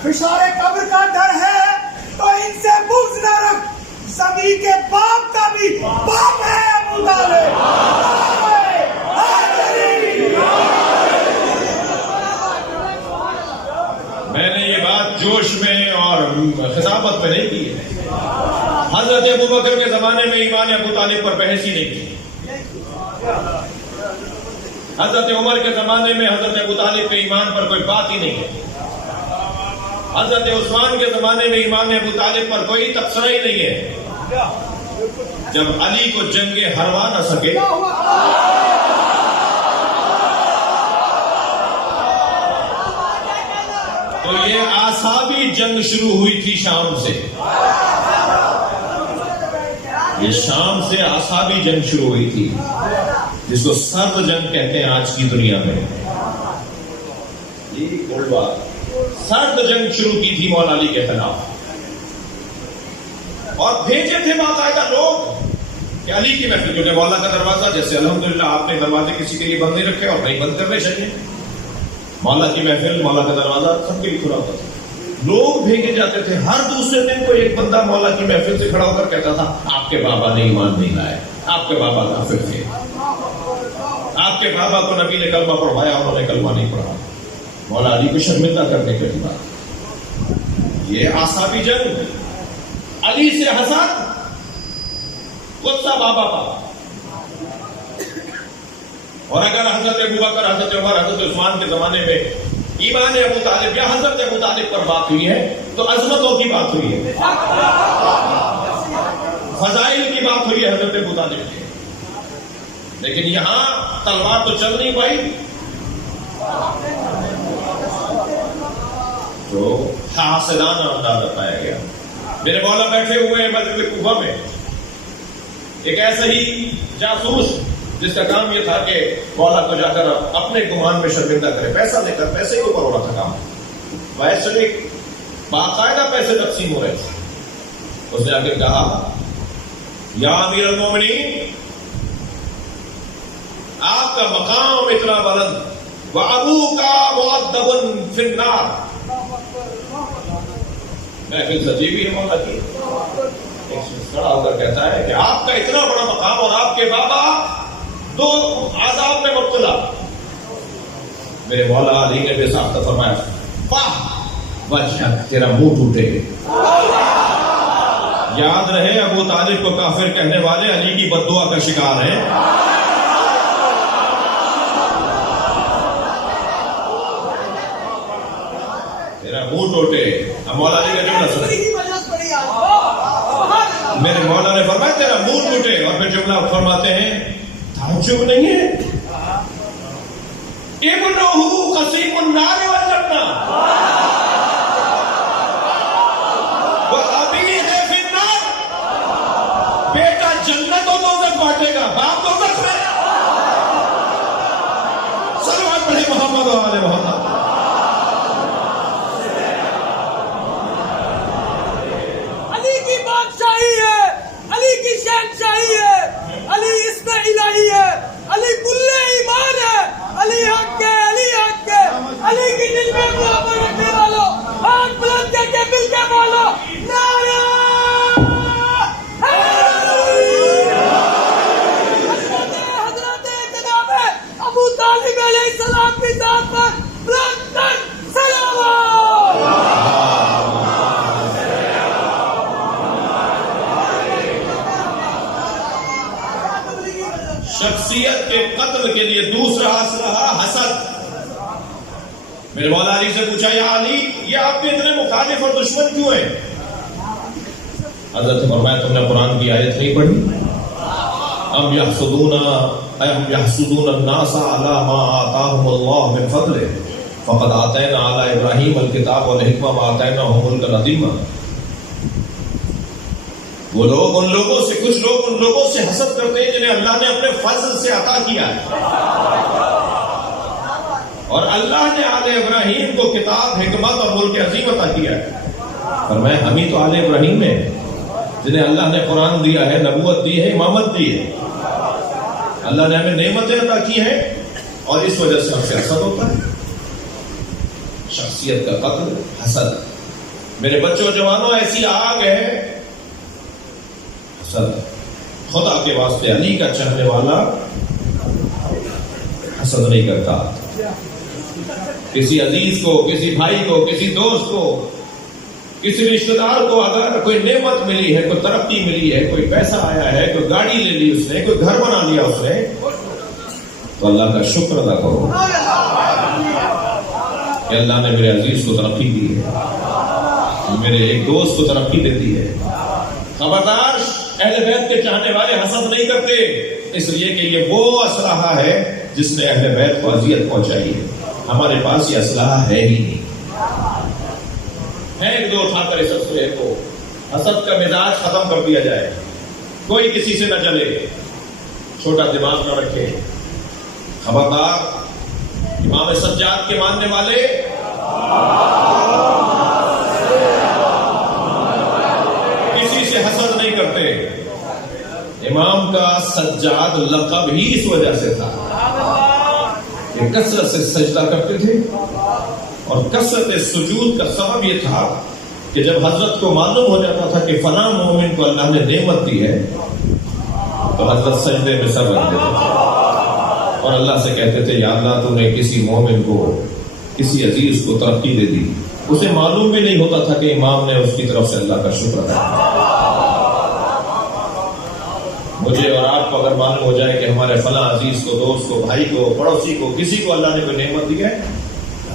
فشار قبر کا ڈر ہے تو ان سے بغض نہ رکھ, سبھی کے باپ کا بھی باپ ہے ابو طالب. میں نے یہ بات جوش میں اور خطابت میں نہیں کی ہے. حضرت ابو بکر کے زمانے میں ایمان ابو طالب پر بحث ہی نہیں کی. حضرت عمر کے زمانے میں حضرت ابو طالب کے ایمان پر کوئی بات ہی نہیں ہے. حضرت عثمان کے زمانے میں ایمان ابو طالب پر کوئی تبصرہ ہی نہیں ہے. جب علی کو جنگ ہروا نہ سکے تو یہ اعصابی جنگ شروع ہوئی تھی شام سے. یہ شام سے اعصابی جنگ شروع ہوئی تھی جس کو سرد جنگ کہتے ہیں آج کی دنیا میں. یہ گولڈ وار, سرد جنگ شروع کی تھی مولا علی کے خلاف, اور بھیجے تھے باقاعدہ لوگ کہ علی کی محفل, کیونکہ مولا کا دروازہ, جیسے الحمدللہ آپ نے دروازے کسی کے لیے بند نہیں رکھے اور نہیں بند کرنے چاہیے. مولا کی محفل, مولا کا دروازہ سب کے لیے کھلا ہوتا تھا. لوگ بھیجے جاتے تھے. ہر دوسرے دن کوئی ایک بندہ مولا کی محفل سے کھڑا ہو کر کہتا تھا آپ کے بابا نے ایمان نہیں لائے, آپ کے بابا کافر تھے, آپ کے بابا کو نبی نے کلمہ پڑھوایا, انہوں نے کلمہ نہیں پڑھا. مولا علی کو شرمندہ کرنے کے بعد یہ اعصابی جنگ, علی سے حسد, غصہ بابا کا. اور اگر حضرت ابو بکر, حضرت عمر, حضرت عثمان کے زمانے میں ایمان ابو طالب یا حضرت ابو طالب پر بات ہوئی ہے تو عظمتوں کی بات ہوئی ہے, فضائل کی بات ہوئی ہے حضرت ابو طالب کی. لیکن یہاں تلوار تو چل نہیں پائی, تو حاسدانہ انداز بتایا گیا. میرے مولا بیٹھے ہوئے ہیں مسجد کوفہ میں, ایک ایسا ہی جاسوس جس کا کام یہ تھا کہ مولا کو جا کر اپنے گمان میں شرمندہ کرے, پیسہ لے کر, پیسے کے اوپر ہو رہا تھا کام, ویسے باقاعدہ پیسے تقسیم ہو رہے تھے. اس نے آ کے کہا یا امیر المومنین, آپ کا مقام اتنا بلند, وَأَبُوكَ مُعَذَّبٌ فِي النَّارِ. محفل سجی بھی ہے مولا کی, کھڑا ہو کر کہتا ہے کہ آپ کا اتنا بڑا مقام اور آپ کے بابا 2 عذاب میں مبتلا. میرے مولا علی نے بے ساختہ فرمایا واہ وجہ تیرا منہ ٹوٹے, یاد رہے ابو طالب کو کافر کہنے والے علی کی بددعا کا شکار ہیں. میرا منہ ٹوٹے. اب مولا علی کا جملہ سن. میرے مولا نے فرمایا تیرا منہ ٹوٹے, اور پھر جملہ فرماتے ہیں تعجب نہیں ہے ابنہ قسیم النار والجنہ وابیہ فی النار. بیٹا جنت و دوزخ بانٹے گا, باپ دوزخ میں. صلوات پڑھے محمد و آل محمد. علی کی بادشاہی ہے, علی کی شہنشاہی ہے, علی اسم الہی ہے, علی کل ایمان ہے, علی حق ہے, علی حق ہے. علی کی دل میں برابر رکھنے والوں ہاتھ بلند کر کے مل کے بولو نعرہ حضرت جناب ابو طالب علیہ السلام کی ذات پر بلند سلام. شخصیت کے قتل کے لیے دوسرا اسلحہ حسد. میرے مولا علی سے پوچھا یا علی یہ آپ کے اتنے مخالف اور دشمن کیوں ہیں؟ حضرت فرمایا تم نے قرآن کی آیت نہیں پڑھی؟ ام یحسدون الناس علی ما آتاہم اللہ من فضلہ فقد آتینا علی ابراہیم الکتاب والحکمہ وآتیناہم ملکا عظیما. وہ لوگ ان لوگوں سے, کچھ لوگ ان لوگوں سے حسد کرتے ہیں جنہیں اللہ نے اپنے فضل سے عطا کیا ہے, اور اللہ نے آل ابراہیم کو کتاب, حکمت اور ملک عظیم عطا کیا ہے. فرمایا ہم ہی تو آل ابراہیم ہیں جنہیں اللہ نے قرآن دیا ہے, نبوت دی ہے, امامت دی ہے. اللہ نے ہمیں نعمتیں عطا کی ہیں اور اس وجہ سے ہم سے حسد ہوتا ہے. شخصیت کا قتل حسد. میرے بچوں جوانوں ایسی آگ ہے حسد. خدا کے واسطے علی کا چاہنے والا حسد نہیں کرتا. کسی عزیز کو, کسی بھائی کو, کسی دوست کو, کسی رشتہ دار کو اگر کوئی نعمت ملی ہے, کوئی ترقی ملی ہے, کوئی پیسہ آیا ہے, کوئی گاڑی لے لی اس نے, کوئی گھر بنا لیا اس نے, تو اللہ کا شکر ادا کرو کہ اللہ نے میرے عزیز کو ترقی دی ہے, میرے ایک دوست کو ترقی دے دی ہے. خبردار, اہل بیت کے چاہنے والے حسد نہیں کرتے, اس لیے کہ یہ وہ اسلحہ ہے جس نے اہل بیت کو اذیت پہنچائی ہے. ہمارے پاس یہ اسلحہ ہے ہی نہیں. پھینک دو اٹھا کر اس اسلحے کو. حسد کا مزاج ختم کر دیا جائے. کوئی کسی سے نہ جلے, چھوٹا دماغ نہ رکھے. خبردار, امام سجاد کے ماننے والے کسی سے حسد نہیں کرتے. امام کا سجاد لقب ہی اس وجہ سے تھا کہ کثرت سے سجدہ کرتے تھے, اور کثرت سجود کا سبب یہ تھا کہ جب حضرت کو معلوم ہو جاتا تھا کہ فلاں مومن کو اللہ نے نعمت دی ہے تو حضرت سجدے میں سر رکھ دیتے تھے اور اللہ سے کہتے تھے یا اللہ تو نے کسی مومن کو, کسی عزیز کو ترقی دے دی, اسے معلوم بھی نہیں ہوتا تھا کہ امام نے اس کی طرف سے اللہ کا شکر ادا کیا. مجھے اور آپ کو اگر معلوم ہو جائے کہ ہمارے فلاں عزیز کو, دوست کو, بھائی کو, پڑوسی کو, کسی کو اللہ نے کوئی نعمت دی ہے,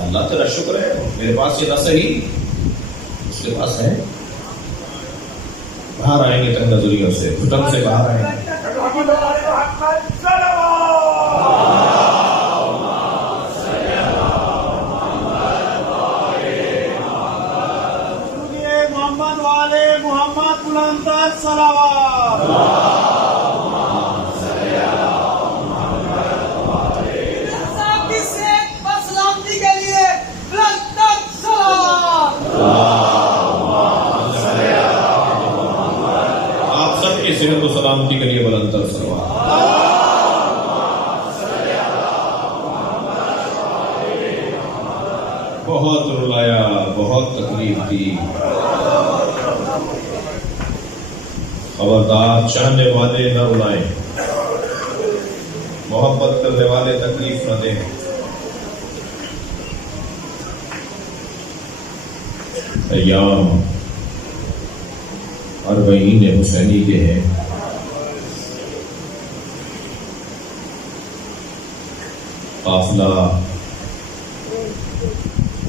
اللہ تیرا شکر ہے, میرے پاس یہ نہ صحیح, اس کے پاس ہے. باہر آئیں گے تنگ نظریوں سے, گھٹن سے باہر آئیں گے. محمد والے محمد بلند صلوات. صحت و سلامتی کے لیے بلند تر صلوات. بہت رلایا, بہت تکلیف دی. خبردار, چاہنے والے نہ رلائیں, محبت کرنے والے تکلیف نہ دیں. ایام اربعین حسینی کے ہیں. قافلہ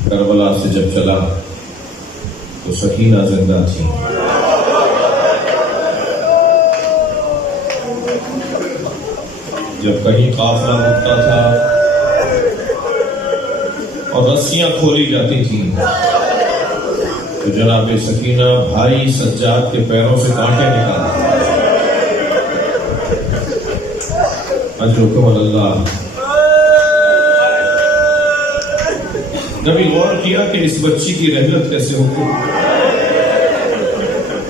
کربلا سے جب چلا تو سکینہ زندہ تھی. جب کہیں قافلہ رکتا تھا اور رسیاں کھولی جاتی تھیں تو جناب سکینہ بھائی سجاد کے پیروں سے کانٹے نکالتے. اجرکم اللہ. کبھی غور کیا کہ اس بچی کی رحلت کیسے ہوتی؟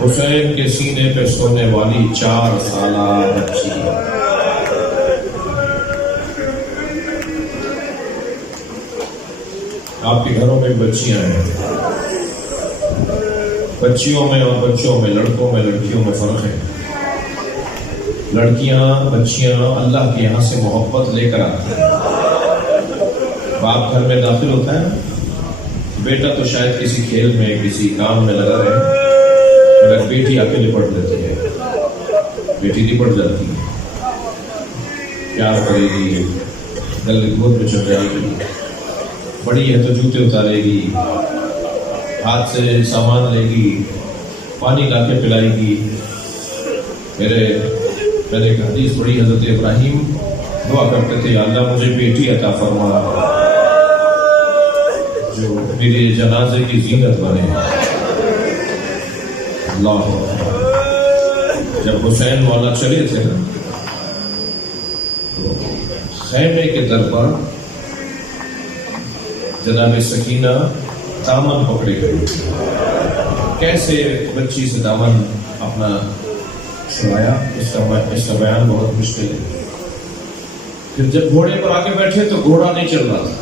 حسین کے سینے پہ سونے والی 4 سالہ بچی. آپ کے گھروں میں بچیاں ہیں. بچیوں میں اور بچوں میں، لڑکوں میں لڑکیوں میں فرق ہے. لڑکیاں بچیاں اللہ کے یہاں سے محبت لے کر آتی ہیں. باپ گھر میں داخل ہوتا ہے، بیٹا تو شاید کسی کھیل میں کسی کام میں لگا رہے، مگر بیٹی آ کے لپٹ لیتی ہے. بیٹی لپٹ جاتی ہے، پیار کرے گی، گلے گود میں چڑھ جائے گی. بڑی ہے تو جوتے اتارے گی، ہاتھ سے سامان لے گی، پانی لا کے پلائے گی. میں نے ایک حدیث پڑھی، حضرت ابراہیم دعا کرتے تھے، اللہ مجھے بیٹی عطا فرما جو میرے جنازے کی زینت بنے. اللہ. جب حسین مولا چلے تھے نا تو خیمے کے در پر جناب سکینہ دامن پکڑے گئی. کیسے بچی سے دامن اپنا چھڑایا اس کا بیان بہت مشکل ہے. پھر جب گھوڑے پر آگے بیٹھے تو گھوڑا نہیں چل رہا تھا.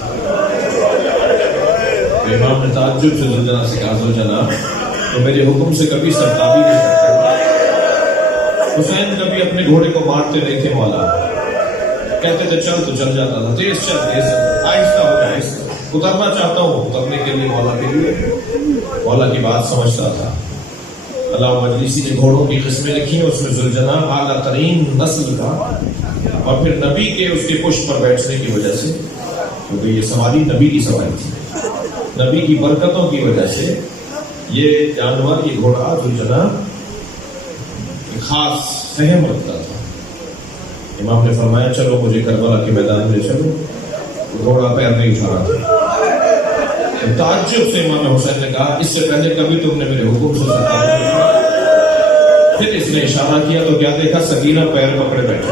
امام نے تعجب سے زلجنا سے کہا، زلجنا تو میرے حکم سے کبھی سرتابی نہیں کرتے. حسین کبھی اپنے گھوڑے کو مارتے نہیں تھے مولا. کہتے تھے چل تو چل جاتا تھا، تیز چل تیز چل، آہستہ ہو جائے. اترنا چاہتا ہوں، اترنے کے لیے مولا کے لیے مولا کی بات سمجھتا تھا. علامہ مجلسی نے گھوڑوں کی قسمیں لکھی ہیں، اس میں ذوالجناح اعلیٰ ترین نسل کا، اور پھر نبی کے اس کے پشت پر بیٹھنے کی وجہ سے، کیونکہ یہ سواری نبی کی سواری تھی، نبی کی برکتوں کی وجہ سے یہ جانور، یہ گھوڑا ذوالجناح خاص فہم رکھتا تھا. امام نے فرمایا چلو مجھے کربلا کے میدان میں چلو. گھوڑا پیر نہیں اٹھا رہا تھا. تعجب سے امام حسین نے کہا، اس سے پہلے کبھی تم نے میرے حکم سے سرکار نہیں کیا. پھر اس نے اشارہ کیا تو کیا دیکھا؟ سکینہ پیر پکڑے بیٹھے.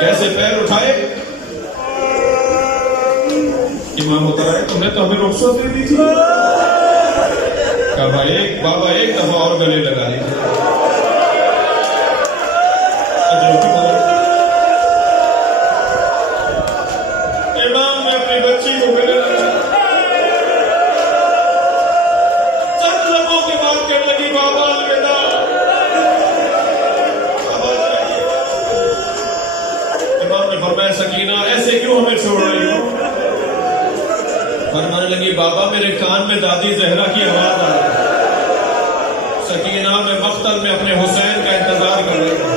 کیسے پیر اٹھائے؟ امام اتر آئے، تم نے تو ہمیں رخصت دے دی تھی. کہا بابا ایک دفعہ اور گلے لگا لی. امام نے اپنی بچی کو گلے لگا. چند لمحوں کے بعد کہنے لگی، بابا الوداع. امام نے فرمایا، سکینہ ایسے کیوں ہمیں چھوڑ رہی ہو؟ فرمانے لگی، بابا میرے کان میں دادی زہرا کی آواز آ رہی ہے. سکینہ میں مقتل میں اپنے حسین کا انتظار کر رہی ہوں.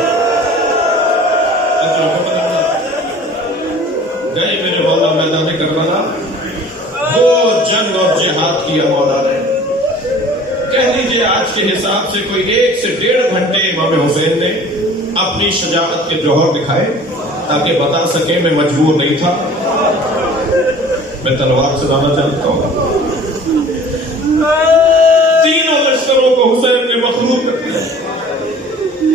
گئے میرے مولا میدان کربلا. وہ جنگ اور جہاد کیا مولا نے. کہہ لیجیے آج کے حساب سے کوئی 1 سے 1.5 گھنٹے امام حسین نے اپنی شجاعت کے جوہر دکھائے تاکہ بتا سکے میں مجبور نہیں تھا، میں تلوار چلانا چاہتا ہوں. 3 لشکروں کو حسین نے مخلوط کر دیا.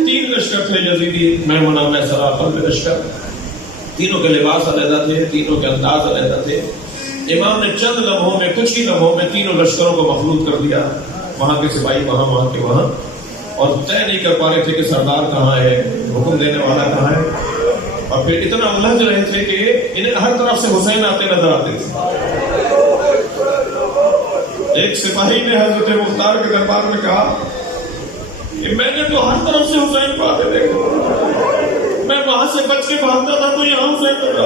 3 لشکر تھے، یزیدی، میمنہ، میسرہ، قلب لشکر. تینوں کے لباس علیحدہ تھے، تینوں کے انداز علیحدہ تھے. امام نے چند لمحوں میں، کچھ ہی لمحوں میں 3 لشکروں کو مخلوط کر دیا. وہاں کے سپاہی وہاں، وہاں کے وہاں، اور طے نہیں کر پا رہے تھے کہ سردار کہاں ہے، حکم دینے والا کہاں ہے. اور پھر اتنا الجھ رہے تھے کہ انہیں ہر طرف سے حسین آتے نظر آتے تھے. ایک سپاہی نے حضرت مختار کے دربار میں کہا کہ میں نے تو ہر طرف سے حسین کو آتے دیکھا، میں وہاں سے بچ کے بھاگتا تھا تو یہاں حسین کو تھا.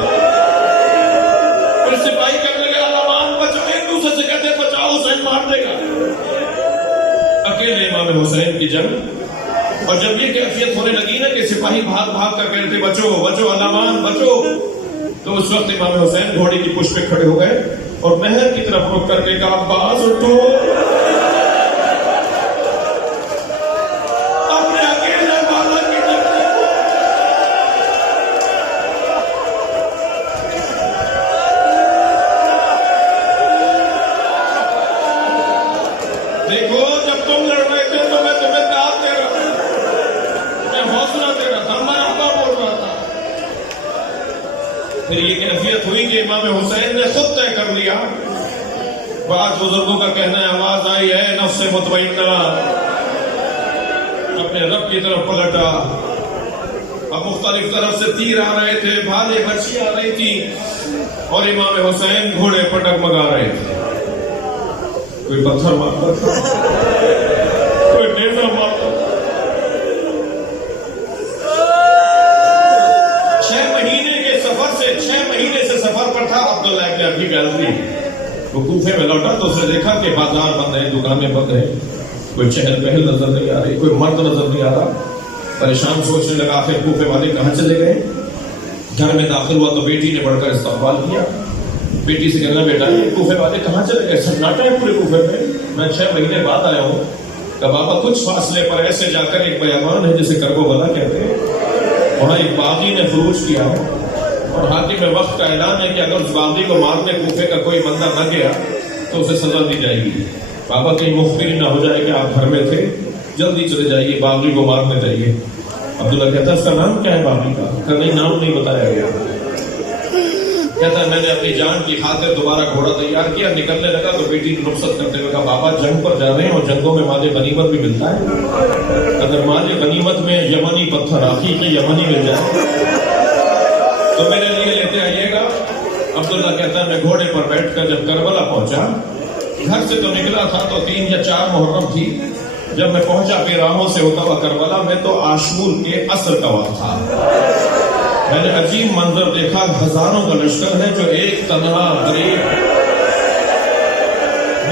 پھر سپاہی کہنے لگے، علمان بچو. ایک دوسرے سے کہتے بچاؤ، حسین مار دے گا. اکیلے امام حسین کی جنگ، اور جب یہ کیفیت ہونے لگی نا کہ سپاہی بھاگ بھاگ کر کہتے بچو بچو علامان بچو، تو اس وقت امام حسین گھوڑے کی پشت پہ کھڑے ہو گئے اور نہر کی طرف رک کر کے کہا عباس اٹھو، اپنے اکیلے والا کی جنگ دیکھو، جب تم لڑ رہے تھے تو میں تمہیں داد دے رہا تھا، میں حوصلہ دے رہا تھا، میں ابا بول رہا تھا۔ پھر یہ کیفیت ہوئی کہ امام حسین نے خود طے کر لیا۔ بعض بزرگوں کا کہنا ہے آواز آئی ہے نفس مطمئنہ، اپنے رب کی طرف پلٹا۔ اب مختلف طرف سے تیر آ رہے تھے، بھالے برچھی آ رہی تھی، اور امام حسین گھوڑے پر ڈگمگا رہے تھے۔ کوئی پتھر مارتا تھا، کوئی نیزہ مارتا تھا۔ 6 مہینے سے سفر پر تھا عبداللہ ابن ابی غالب۔ وہ کوفے میں لوٹا تو اس نے دیکھا کہ بازار بند ہے، دکانیں بند ہیں، کوئی چہل پہل نظر نہیں آ رہی، کوئی مرد نظر نہیں آ رہا۔ پریشان سوچنے لگا آخر کوفے والے کہاں چلے گئے۔ گھر میں داخل ہوا تو بیٹی نے بڑھ کر استقبال کیا۔ بیٹی سے کہنا بیٹا یہ کوفے والے کہاں چلے گئے، سناٹا ہے پورے کوفے میں 6 مہینے بعد آیا ہوں۔ کہ بابا کچھ فاصلے پر ایسے جا کر ایک بیابان ہے جسے کربلا کہتے ہیں، وہاں ایک باغی نے خروج کیا ہے، اور حاکم وقت کا اعلان ہے کہ اگر اس باغی کو مارنے کوفے کا کوئی بندہ نہ گیا تو اسے سزا دی جائے گی۔ بابا کہیں مخبری نہ ہو جائے کہ آپ گھر میں تھے، جلدی چلے جائیے، باغی کو مارنے جائیے۔ عبداللہ کہتا ہے اس کا نام کیا ہے باغی کا؟ کہ نہیں نام نہیں بتایا گیا۔ کہتا ہے میں نے اپنی جان کی خاطر دوبارہ گھوڑا تیار کیا، نکلنے لگا تو بیٹی نے رخصت کرتے ہوئے کہا بابا جنگ پر جا رہے ہیں اور جنگوں میں مال غنیمت بھی ملتا ہے، اگر مال غنیمت میں یمنی پتھر حقیقی یمنی مل جائے تو میرے لیے لیتے آئیے گا۔ عبداللہ کہتا ہے میں گھوڑے پر بیٹھ کر جب کربلا پہنچا، گھر سے تو نکلا تھا تو 3 یا 4 محرم تھی، جب میں پہنچا پیراہوں سے ہوتا ہوا کربلا میں تو عاشور کے عصر کا وقت تھا۔ میں نے عجیب منظر دیکھا، ہزاروں کا لشکر ہے جو ایک تنہا غریب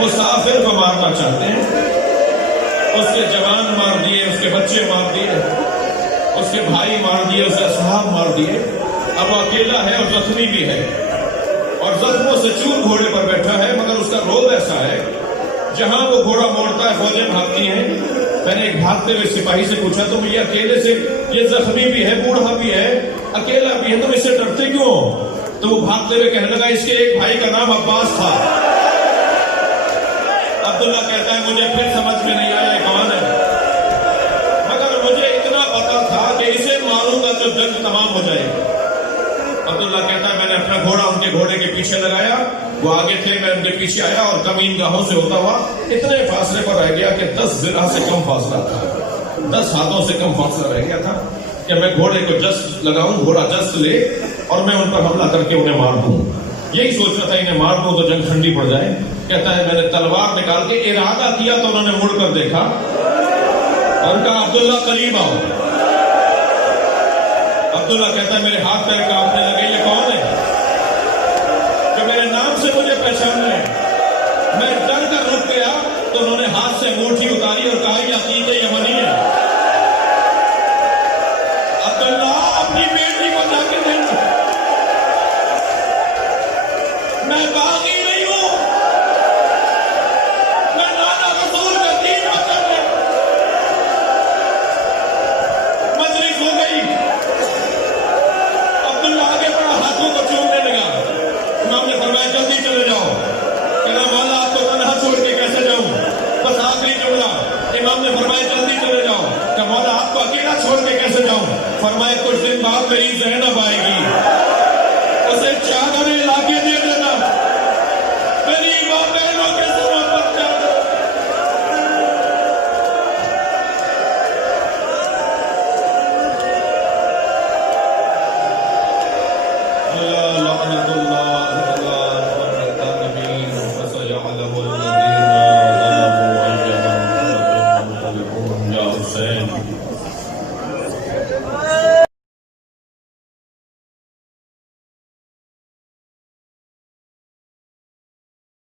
مسافر کو مارنا چاہتے ہیں۔ اس کے جوان مار دیے، اس کے بچے مار دیے، اس کے بھائی مار دیے، اسے اصحاب مار دیے۔ اب وہ اکیلا ہے اور زخمی بھی ہے، اور زخموں سے چور گھوڑے پر بیٹھا ہے، مگر اس کا روب ایسا ہے جہاں وہ گھوڑا موڑتا ہے فوجیں بھاگتی ہیں۔ میں نے ایک بھاگتے ہوئے سپاہی سے پوچھا تم یہ اکیلے سے، یہ زخمی بھی ہے، بوڑھا بھی ہے، اکیلا بھی ہے، تم اس سے ڈرتے کیوں؟ تو وہ بھاگتے ہوئے کہنے لگا اس کے ایک بھائی کا نام عباس تھا۔ عبداللہ کہتا ہے مجھے پھر سمجھ میں نہیں آیا کون ہے، مگر مجھے اتنا پتا تھا کہ اسے ماروں گا تو جنگ تمام ہو جائے گی۔ عبداللہ کہتا ہے میں نے اپنا گھوڑا ان کے گھوڑے کے پیچھے لگایا، وہ آگے تھے، میں ان کے پیچھے آیا اور کمین گاہوں سے ہوتا ہوا اتنے فاصلے پر رہ گیا کہ 10 ذراع سے کم فاصلہ تھا، 10 ہاتھوں سے کم فاصلہ رہ گیا تھا کہ میں گھوڑے کو جست لگاؤں، گھوڑا جست لے اور میں ان پر حملہ کر کے انہیں مار دوں۔ یہی سوچ رہا تھا انہیں مار دوں تو جنگ ٹھنڈی پڑ جائے۔ کہتا ہے میں نے تلوار نکال کے ارادہ کیا تو انہوں نے مڑ کر دیکھا اور کہا عبداللہ قریب آؤ۔ عبداللہ کہتا ہے میرے ہاتھ پیر کانپنے لگے، یہ کون ہے جو میرے نام سے مجھے پہچان رہے ہیں؟ میں ڈر کر رک گیا تو انہوں نے ہاتھ سے انگوٹھی اتاری اور کہا یہ عقیق یمنی ہے۔ عبداللہ اپنی بیٹی کو جا کے دیکھ، میں باغی نہیں ہوں، میں نانا رسول کا دین مطلب ہے۔ مجلس ہو گئی، عبداللہ آگے بڑھا، ہاتھوں کو چومنے لگا۔ امام نے فرمایا جلدی چلے جاؤ۔ کہنا مولا آپ کو تنہا چھوڑ کے کیسے جاؤں؟ بس آخری جملہ۔ امام نے فرمایا جلدی چلے جاؤ۔ کہ مولا آپ کو اکیلا چھوڑ کے کیسے جاؤں؟ فرمایا کچھ دن بعد میری زینب آئے گی، اسے چادریں لا کے دے دینا، میری ماں بہنوں